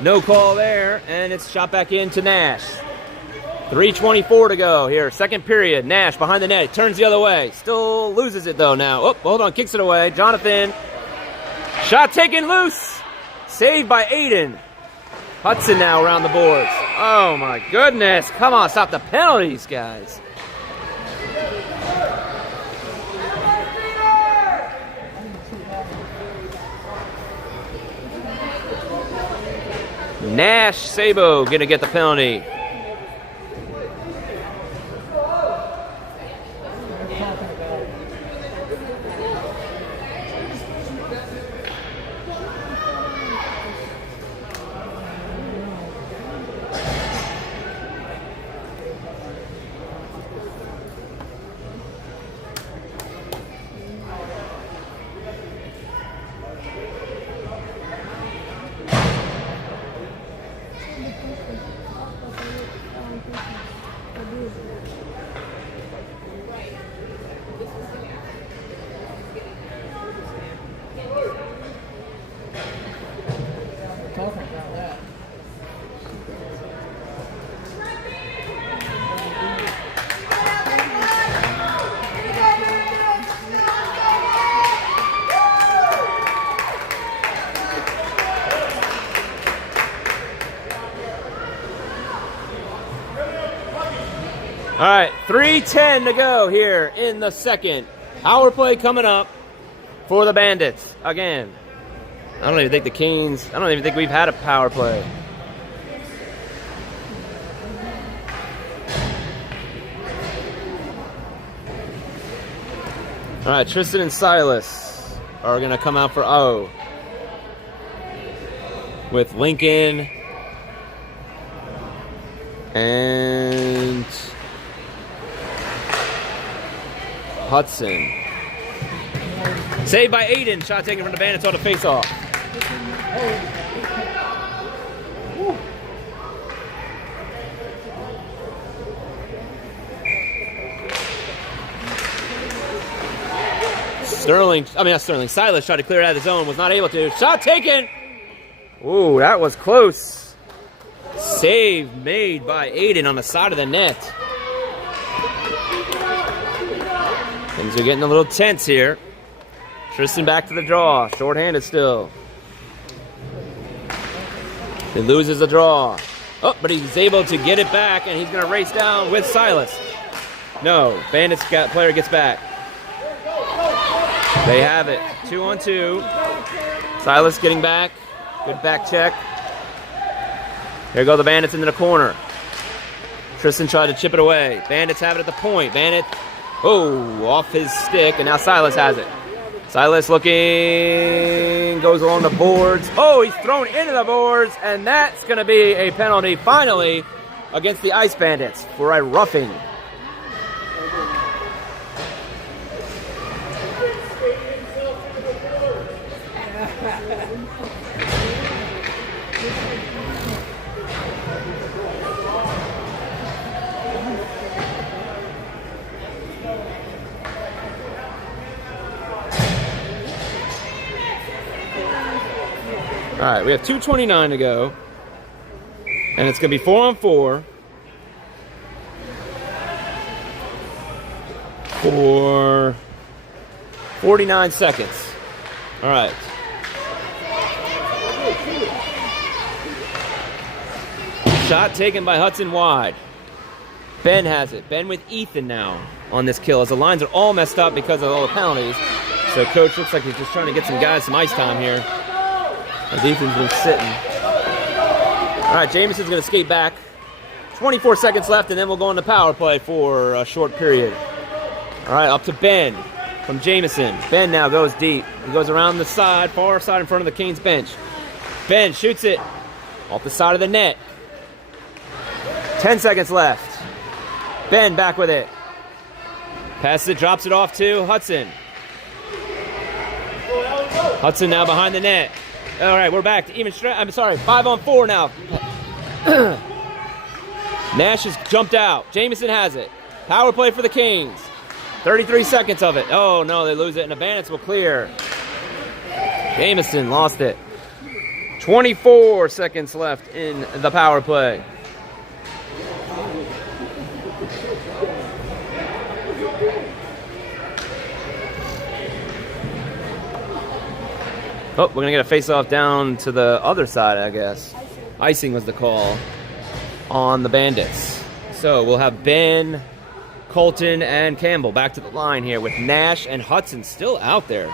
No call there, and it's shot back in to Nash. 3:24 to go here. Second period. Nash behind the net. Turns the other way. Still loses it though now. Oh, hold on. Kicks it away. Jonathan. Shot taken loose. Saved by Aiden. Hudson now around the boards. Oh my goodness. Come on. Stop the penalties, guys. Nash Sabo gonna get the penalty. Talking about that. All right, 3:10 to go here in the second. Power play coming up for the Bandits again. I don't even think the Canes, I don't even think we've had a power play. All right, Tristan and Silas are going to come out for O. With Lincoln and Hudson. Saved by Aiden. Shot taken from the Bandits on the face-off. Silas tried to clear it out of his zone, was not able to. Shot taken! Ooh, that was close. Save made by Aiden on the side of the net. Things are getting a little tense here. Tristan back to the draw. Short-handed still. He loses the draw. Oh, but he's able to get it back, and he's going to race down with Silas. No, Bandits player gets back. They have it. 2-on-2. Silas getting back. Good back check. Here go the Bandits into the corner. Tristan tried to chip it away. Bandits have it at the point. Bandit, off his stick, and now Silas has it. Silas looking, goes along the boards. Oh, he's thrown into the boards, and that's going to be a penalty finally against the Ice Bandits for a roughing. All right, we have 2:29 to go, and it's going to be 4-on-4 for 49 seconds. All right. Shot taken by Hudson wide. Ben has it. Ben with Ethan now on this kill, as the lines are all messed up because of all the penalties. So Coach looks like he's just trying to get some guys some ice time here, as Ethan's been sitting. All right, Jameson's going to skate back. 24 seconds left, and then we'll go into power play for a short period. All right, up to Ben from Jameson. Ben now goes deep. He goes around the side, far side in front of the Canes bench. Ben shoots it off the side of the net. 10 seconds left. Ben back with it. Passes it, drops it off to Hudson. Hudson now behind the net. All right, we're back to even straight. I'm sorry, 5-on-4 now. Nash has jumped out. Jameson has it. Power play for the Canes. 33 seconds of it. Oh, no, they lose it, and the Bandits will clear. Jameson lost it. 24 seconds left in the power play. Oh, we're going to get a face-off down to the other side, I guess. Icing was the call on the Bandits. So we'll have Ben, Colton, and Campbell back to the line here with Nash and Hudson still out there.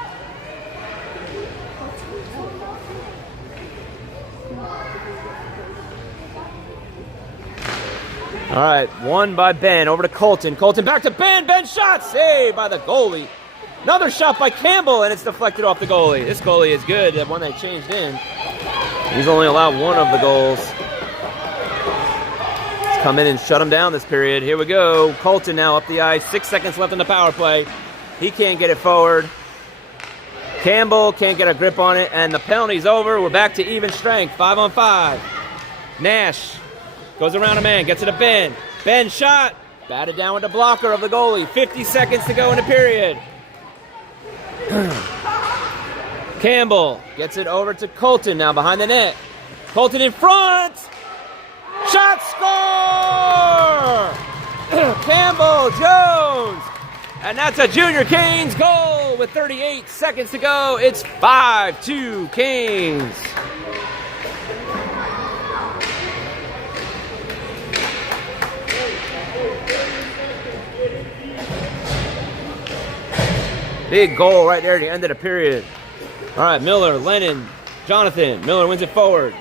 All right, one by Ben, over to Colton. Colton back to Ben. Ben shot, saved by the goalie. Another shot by Campbell, and it's deflected off the goalie. This goalie is good, the one that changed in. He's only allowed one of the goals. Let's come in and shut him down this period. Here we go. Colton now up the ice. 6 seconds left in the power play. He can't get it forward. Campbell can't get a grip on it, and the penalty's over. We're back to even strength, 5-on-5. Nash goes around a man, gets it to Ben. Ben shot, batted down with the blocker of the goalie. 50 seconds to go in the period. Campbell gets it over to Colton now behind the net. Colton in front. Shot, score! Campbell, Jones. And that's a Junior Canes goal with 38 seconds to go. It's 5-2 Canes. Big goal right there at the end of the period. All right, Miller, Lennon, Jonathan. Miller wins it forward.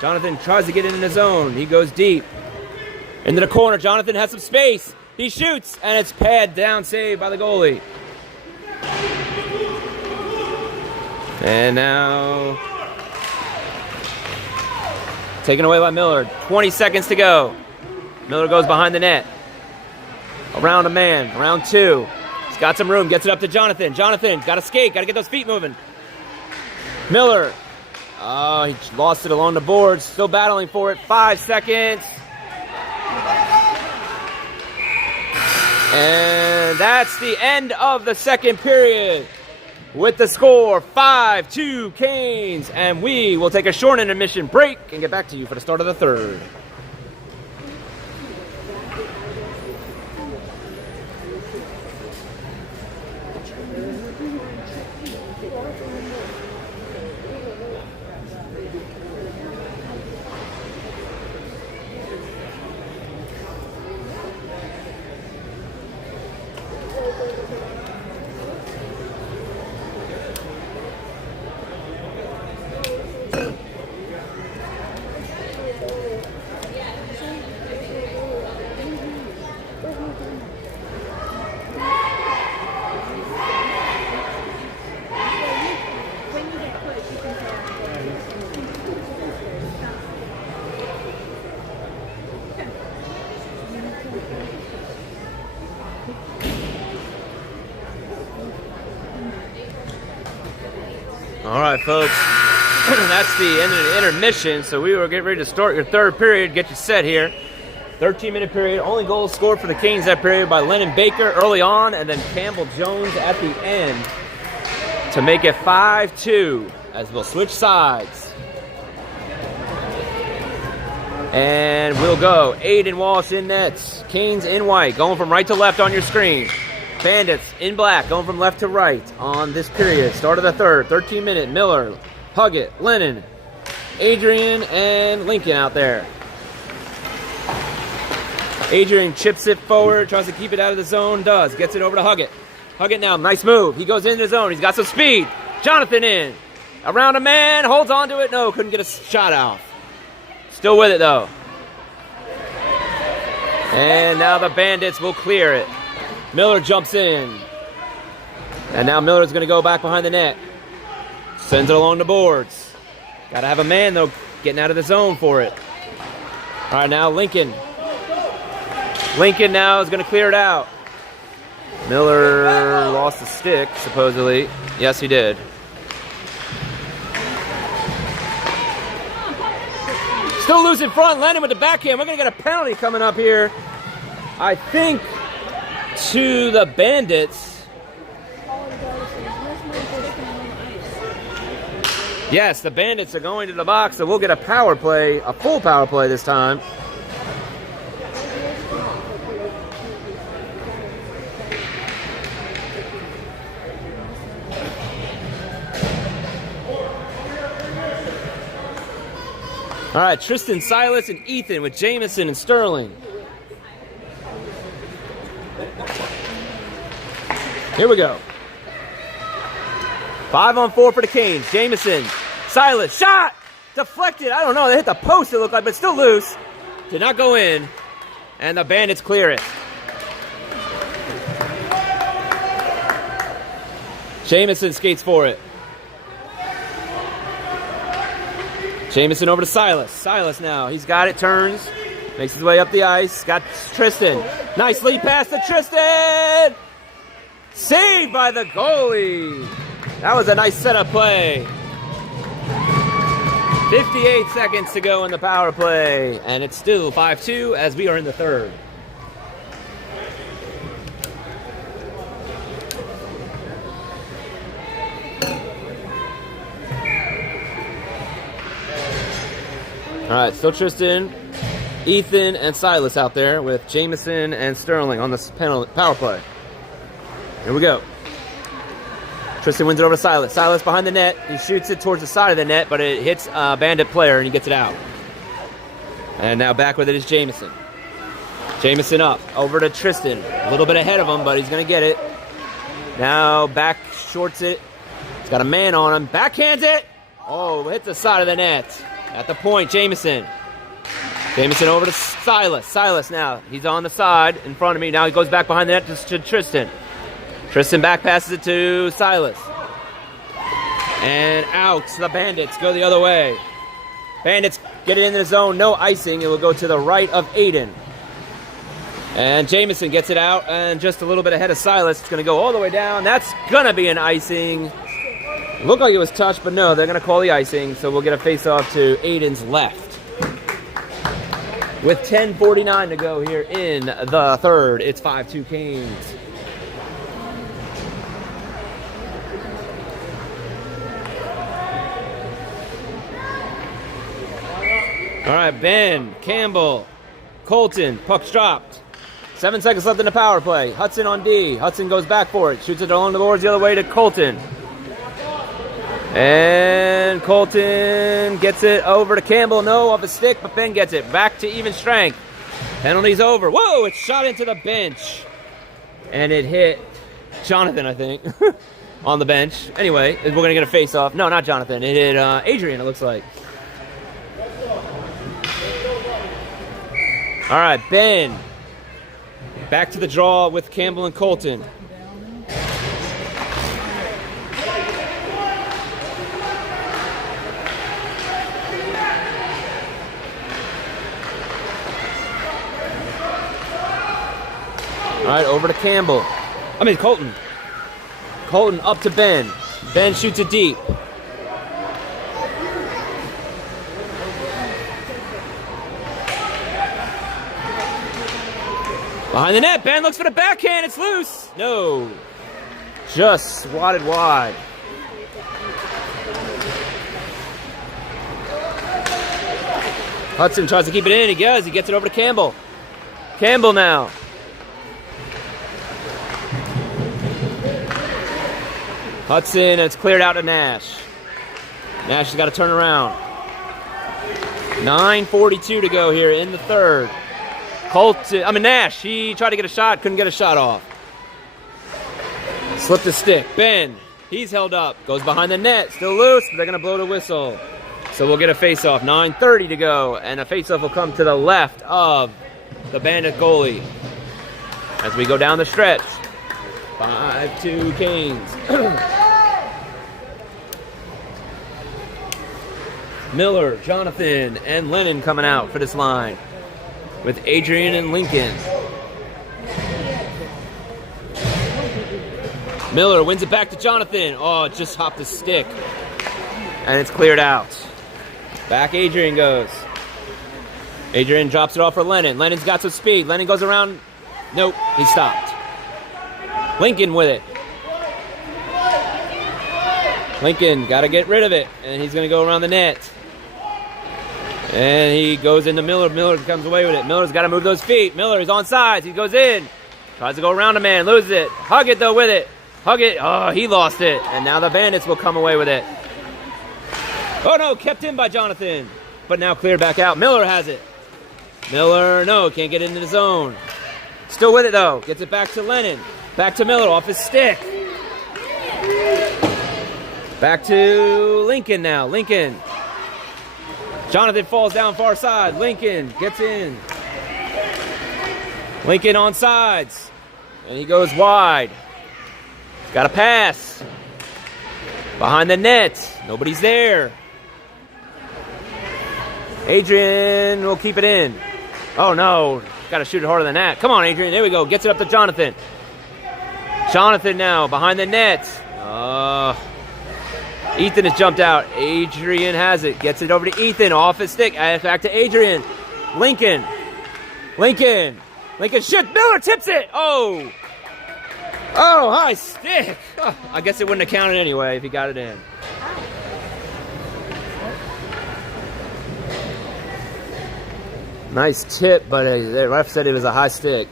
Jonathan tries to get it in the zone. He goes deep. Into the corner. Jonathan has some space. He shoots, and it's pad down, saved by the goalie. And now taken away by Miller. 20 seconds to go. Miller goes behind the net. Around a man. Around two. He's got some room. Gets it up to Jonathan. Jonathan, got to skate. Got to get those feet moving. Miller. Oh, he lost it along the boards. Still battling for it. 5 seconds. And that's the end of the second period. With the score, 5-2 Canes. And we will take a short intermission break and get back to you for the start of the third. All right, folks, that's the end of the intermission, so we will get ready to start your third period, get you set here. 13-minute period, only goals scored for the Canes that period by Lennon Baker early on, and then Campbell Jones at the end to make it 5-2 as we'll switch sides. And we'll go Aiden Walsh in nets, Canes in white, going from right to left on your screen. Bandits in black, going from left to right on this period. Start of the third, 13-minute. Miller, Huggett, Lennon, Adrian, and Lincoln out there. Adrian chips it forward, tries to keep it out of the zone, does. Gets it over to Huggett. Huggett now, nice move. He goes into the zone. He's got some speed. Jonathan in. Around a man, holds on to it. No, couldn't get a shot off. Still with it, though. And now the Bandits will clear it. Miller jumps in. And now Miller's going to go back behind the net. Sends it along the boards. Got to have a man, though, getting out of the zone for it. All right, now Lincoln. Lincoln now is going to clear it out. Miller lost the stick, supposedly. Yes, he did. Still loose in front. Lennon with the backhand. We're going to get a penalty coming up here. I think to the Bandits. Yes, the Bandits are going to the box, so we'll get a power play, a full power play this time. All right, Tristan, Silas, and Ethan with Jameson and Sterling. Here we go. 5-on-4 for the Canes. Jameson, Silas, shot! Deflected. I don't know. They hit the post, it looked like, but still loose. Did not go in. And the Bandits clear it. Jameson skates for it. Jameson over to Silas. Silas now. He's got it. Turns. Makes his way up the ice. Got Tristan. Nice lead pass to Tristan. Saved by the goalie. That was a nice setup play. 58 seconds to go in the power play. And it's still 5-2 as we are in the third. All right, still Tristan, Ethan, and Silas out there with Jameson and Sterling on the power play. Here we go. Tristan wins it over to Silas. Silas behind the net. He shoots it towards the side of the net, but it hits a Bandit player, and he gets it out. And now back with it is Jameson. Jameson up, over to Tristan. A little bit ahead of him, but he's going to get it. Now back shorts it. He's got a man on him. Backhands it. Oh, hit the side of the net. At the point, Jameson. Jameson over to Silas. Silas now. He's on the side in front of me. Now he goes back behind the net to Tristan. Tristan back passes it to Silas. And out. The Bandits go the other way. Bandits get it into the zone. No icing. It will go to the right of Aiden. And Jameson gets it out. And just a little bit ahead of Silas. It's going to go all the way down. That's going to be an icing. Looked like it was touched, but no, they're going to call the icing, so we'll get a face-off to Aiden's left. With 10:49 to go here in the third, it's 5-2 Canes. All right, Ben, Campbell, Colton, puck's dropped. 7 seconds left in the power play. Hudson on D. Hudson goes back for it, shoots it along the boards the other way to Colton. And Colton gets it over to Campbell. No, off a stick, but Ben gets it. Back to even strength. Penalty's over. Whoa, it's shot into the bench. And it hit Jonathan, I think, on the bench. Anyway, we're going to get a face-off. No, not Jonathan. It hit Adrian, it looks like. All right, Ben. Back to the draw with Campbell and Colton. All right, over to Campbell. Colton. Colton up to Ben. Ben shoots it deep. Behind the net, Ben looks for the backhand. It's loose. No. Just swatted wide. Hudson tries to keep it in. He does. He gets it over to Campbell. Campbell now. Hudson, and it's cleared out to Nash. Nash has got to turn around. 9:42 to go here in the third. Nash, he tried to get a shot, couldn't get a shot off. Slipped the stick. Ben, he's held up. Goes behind the net, still loose, but they're going to blow the whistle. So we'll get a face-off. 9:30 to go, and a face-off will come to the left of the Bandit goalie. As we go down the stretch. 5-2 Canes. Miller, Jonathan, and Lennon coming out for this line with Adrian and Lincoln. Miller wins it back to Jonathan. Oh, it just hopped the stick. And it's cleared out. Back Adrian goes. Adrian drops it off for Lennon. Lennon's got some speed. Lennon goes around. Nope, he stopped. Lincoln with it. Lincoln got to get rid of it. And he's going to go around the net. And he goes into Miller. Miller comes away with it. Miller's got to move those feet. Miller is on sides. He goes in. Tries to go around a man. Loses it. Hug it, though, with it. Hug it. Oh, he lost it. And now the Bandits will come away with it. Oh, no. Kept in by Jonathan. but now cleared back out. Miller has it. Miller, no, can't get into the zone. Still with it, though. Gets it back to Lennon. Back to Miller, off his stick. Back to Lincoln now. Lincoln. Jonathan falls down far side. Lincoln gets in. Lincoln on sides. And he goes wide. Got a pass. Behind the net. Nobody's there. Adrian will keep it in. Oh, no. Got to shoot it harder than that. Come on, Adrian. There we go. Gets it up to Jonathan. Jonathan now behind the net. Ethan has jumped out. Adrian has it. Gets it over to Ethan. Off his stick. Back to Adrian. Lincoln. Lincoln shoots. Miller tips it. Oh, high stick. Oh, I guess it wouldn't have counted anyway if he got it in. Nice tip, but the ref said it was a high stick.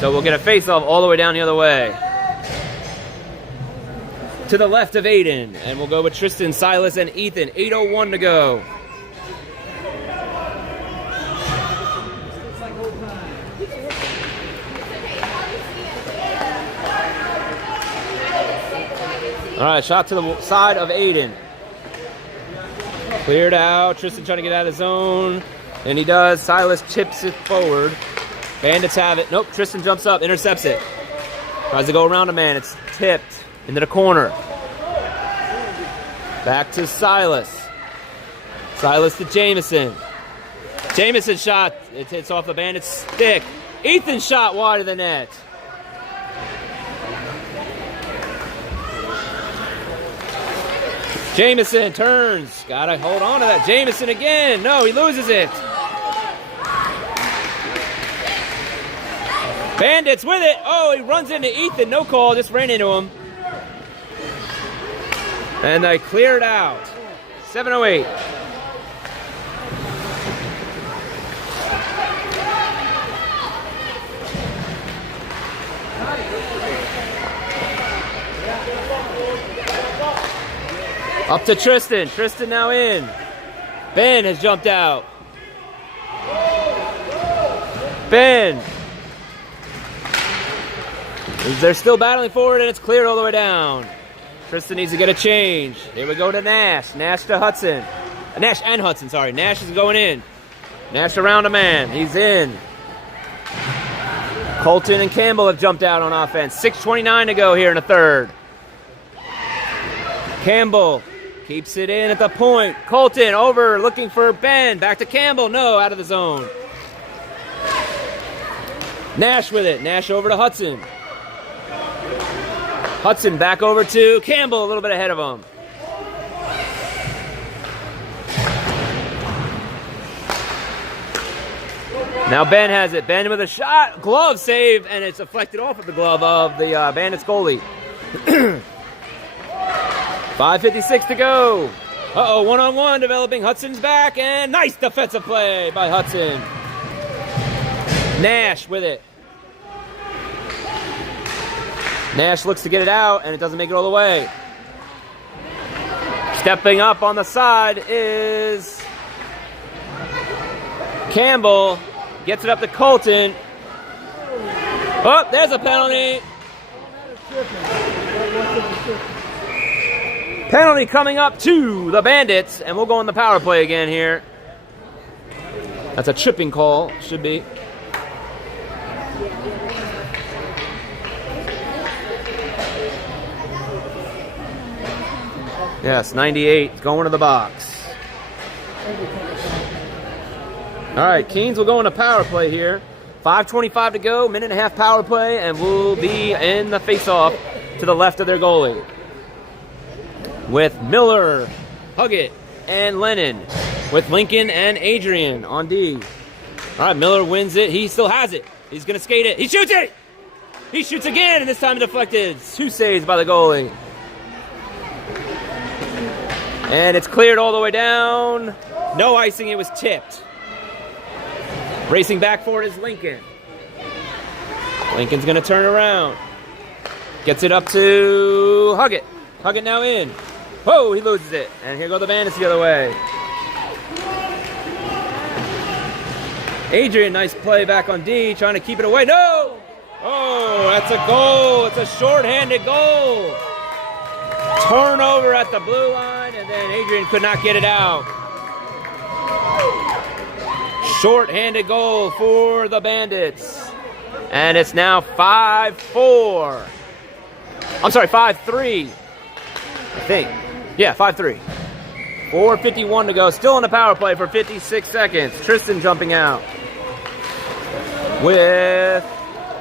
So we'll get a face-off all the way down the other way. To the left of Aiden. And we'll go with Tristan, Silas, and Ethan. 8:01 to go. All right, shot to the side of Aiden. Cleared out. Tristan trying to get out of the zone. And he does. Silas chips it forward. Bandits have it. Nope, Tristan jumps up, intercepts it. Tries to go around a man. It's tipped into the corner. Back to Silas. Silas to Jameson. Jameson shot. It hits off the Bandit's stick. Ethan shot wide of the net. Jameson turns. Gotta hold on to that. Jameson again. No, he loses it. Bandits with it. Oh, he runs into Ethan. No call. Just ran into him. And they cleared out. 7:08. Up to Tristan. Tristan now in. Ben has jumped out. Ben. They're still battling forward, and it's cleared all the way down. Tristan needs to get a change. Here we go to Nash. Nash to Hudson. Nash and Hudson, sorry. Nash is going in. Nash around a man. He's in. Colton and Campbell have jumped out on offense. 6:29 to go here in the third. Campbell keeps it in at the point. Colton over looking for Ben. Back to Campbell. No, out of the zone. Nash with it. Nash over to Hudson. Hudson back over to Campbell, a little bit ahead of him. Now Ben has it. Ben with a shot. Glove save, and it's deflected off of the glove of the Bandits goalie. 5:56 to go. Uh-oh, one-on-one developing. Hudson's back, and nice defensive play by Hudson. Nash with it. Nash looks to get it out, and it doesn't make it all the way. Stepping up on the side is Campbell. Gets it up to Colton. Oh, there's a penalty. Penalty coming up to the Bandits, and we'll go on the power play again here. That's a tripping call, should be. Yes, 98 going to the box. All right, Keens will go into power play here. 5:25 to go, minute and a half power play, and we'll be in the face-off to the left of their goalie. With Miller, Huggett, and Lennon. With Lincoln and Adrian on D. All right, Miller wins it. He still has it. He's going to skate it. He shoots it! He shoots again, and this time deflected. 2 saves by the goalie. And it's cleared all the way down. No icing, it was tipped. Racing back for it is Lincoln. Lincoln's going to turn around. Gets it up to Huggett. Huggett now in. Whoa, he loses it. And here go the Bandits the other way. Adrian, nice play back on D, trying to keep it away. No! Oh, that's a goal. It's a short-handed goal. Turnover at the blue line, and then Adrian could not get it out. Short-handed goal for the Bandits. And it's now 5-4. I'm sorry, 5-3. I think. Yeah, 5-3. 4:51 to go. Still on the power play for 56 seconds. Tristan jumping out with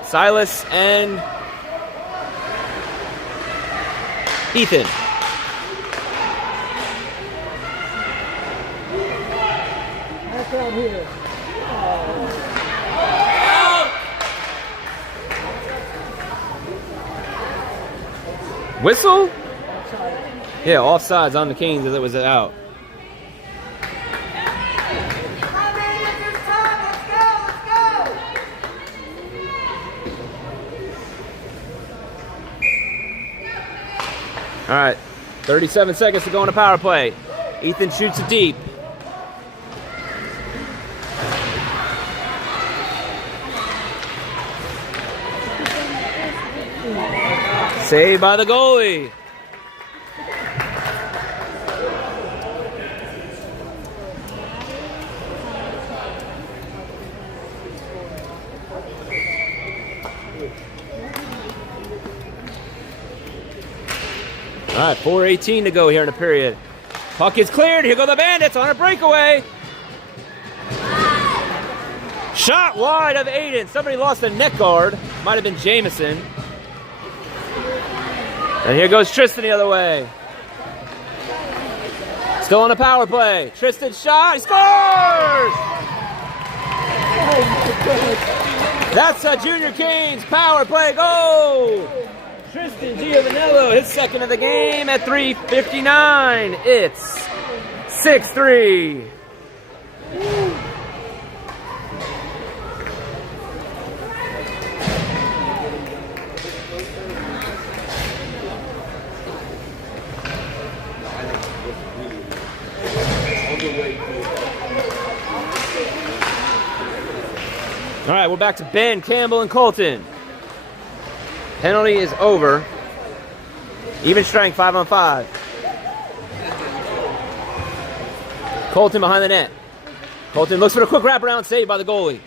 Silas and Ethan. Back out here. Whistle? Yeah, offsides on the Canes as it was out. All right, 37 seconds to go on the power play. Ethan shoots it deep. Saved by the goalie. All right, 4:18 to go here in the period. Puck is cleared. Here go the Bandits on a breakaway. Shot wide of Aiden. Somebody lost a net guard. Might have been Jameson. And here goes Tristan the other way. Still on a power play. Tristan shot. He scores! That's a Junior Canes power play goal. Tristan Giovanello, his second of the game at 3:59. It's 6-3. All right, we're back to Ben, Campbell, and Colton. Penalty is over. Even strength, 5-on-5. Colton behind the net. Colton looks for a quick wraparound save by the goalie.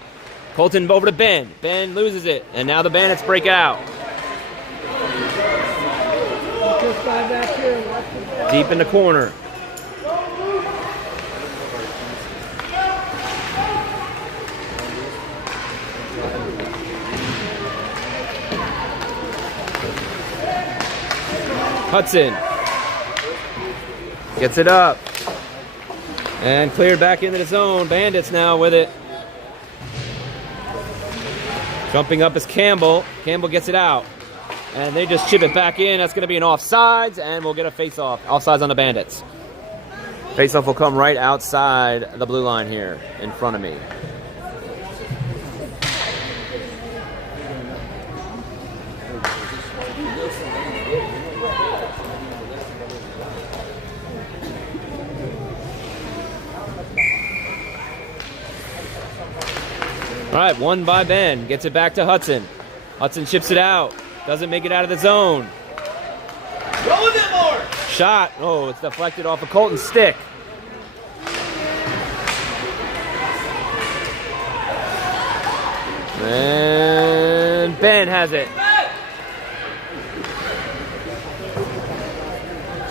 Colton over to Ben. Ben loses it, and now the Bandits break out. Deep in the corner. Hudson gets it up and cleared back into the zone. Bandits now with it. Jumping up is Campbell. Campbell gets it out. And they just chip it back in. That's going to be an offsides, and we'll get a face-off. Offsides on the Bandits. Face-off will come right outside the blue line here in front of me. All right, won by Ben. Gets it back to Hudson. Hudson chips it out. Doesn't make it out of the zone. Go with it more. Shot. Oh, it's deflected off of Colton's stick. And Ben has it.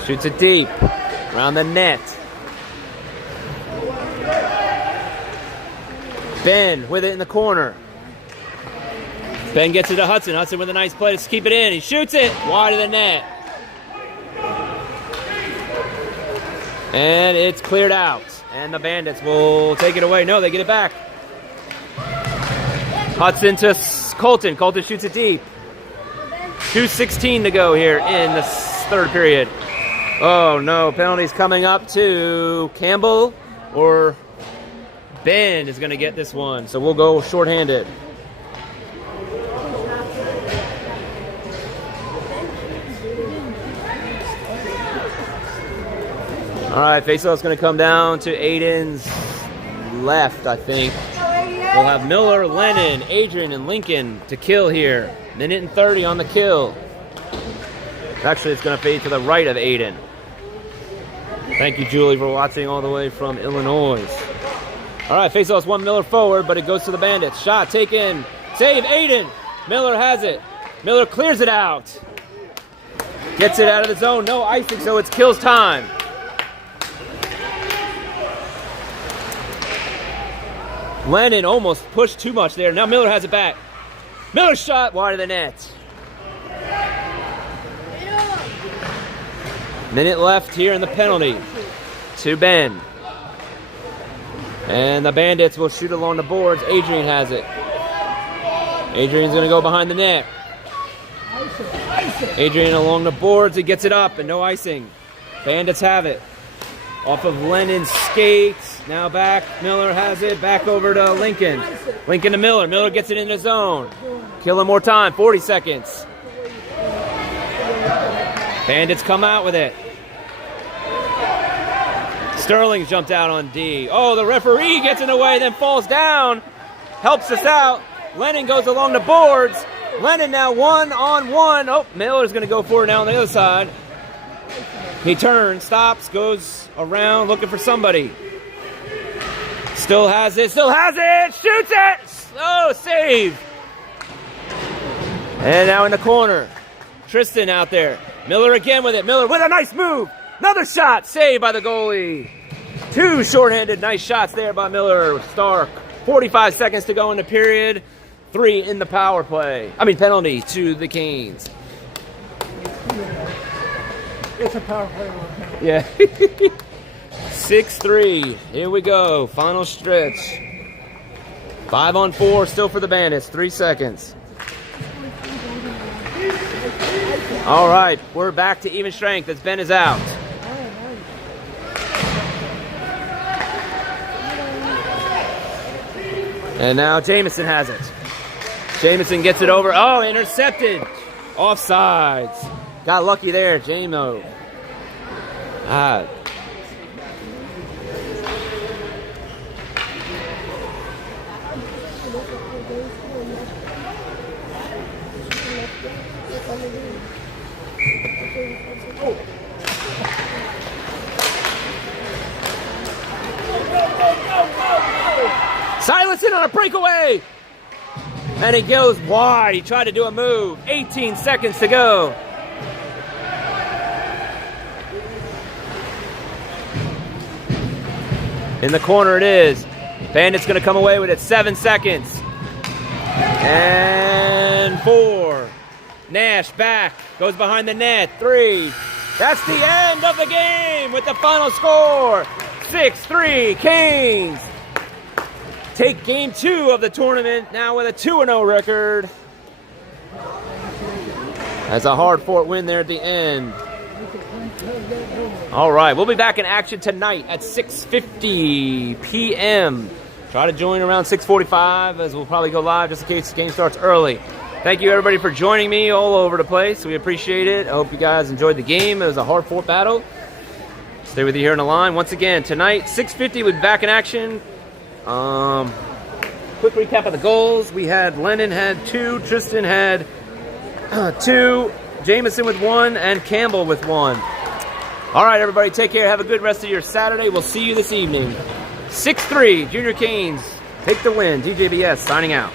Shoots it deep. Around the net. Ben with it in the corner. Ben gets it to Hudson. Hudson with a nice play to keep it in. He shoots it wide of the net. And it's cleared out. And the Bandits will take it away. No, they get it back. Hudson to Colton. Colton shoots it deep. 2:16 to go here in the third period. Oh no, penalties coming up to Campbell, or Ben is going to get this one. So we'll go shorthanded. All right, faceoff's going to come down to Aiden's left, I think. We'll have Miller, Lennon, Adrian, and Lincoln to kill here. Minute and 30 on the kill. Actually, it's going to fade to the right of Aiden. Thank you, Julie, for watching all the way from Illinois. All right, face-off's one Miller forward, but it goes to the Bandits. Shot taken. Save, Aiden. Miller has it. Miller clears it out. Gets it out of the zone. No icing, so it's kills time. Lennon almost pushed too much there. Now Miller has it back. Miller's shot wide of the net. Minute left here in the penalty to Ben. And the Bandits will shoot along the boards. Adrian has it. Adrian's going to go behind the net. Adrian along the boards. He gets it up and no icing. Bandits have it. Off of Lennon's skates. Now back. Miller has it. Back over to Lincoln. Lincoln to Miller. Miller gets it in the zone. Killing more time. 40 seconds. Bandits come out with it. Sterling jumped out on D. Oh, the referee gets in the way, then falls down. Helps us out. Lennon goes along the boards. Lennon now 1-on-1. Oh, Miller's going to go for it now on the other side. He turns, stops, goes around looking for somebody. Still has it, shoots it! Oh, save! And now in the corner, Tristan out there. Miller again with it. Miller with a nice move. Another shot, saved by the goalie. Two shorthanded nice shots there by Miller. Stark. 45 seconds to go in the period. 3 in the power play. Penalty to the Canes. It's a power play. Yeah. 6-3. Here we go. Final stretch. 5-on-4 still for the Bandits. 3 seconds. All right. We're back to even strength as Ben is out. And now Jamison has it. Jamison gets it over. Oh, intercepted. Offsides. Got lucky there, Jamo. Silenson on a breakaway. And he goes wide. He tried to do a move. 18 seconds to go. In the corner it is. Bandit's going to come away with it. 7 seconds. And 4. Nash back. Goes behind the net. 3. That's the end of the game with the final score. 6-3 Canes. Take game 2 of the tournament now with a 2-0 record. That's a hard-fought win there at the end. All right, we'll be back in action tonight at 6:50 p.m. Try to join around 6:45 as we'll probably go live just in case the game starts early. Thank you, everybody, for joining me all over the place. We appreciate it. I hope you guys enjoyed the game. It was a hard-fought battle. Stay with you here on the line. Once again, tonight, 6:50, we'll be back in action. Quick recap of the goals. We had Lennon had 2, Tristan had 2, Jamison with 1, and Campbell with 1. All right, everybody, take care. Have a good rest of your Saturday. We'll see you this evening. 6-3, Junior Canes take the win. DJBS signing out.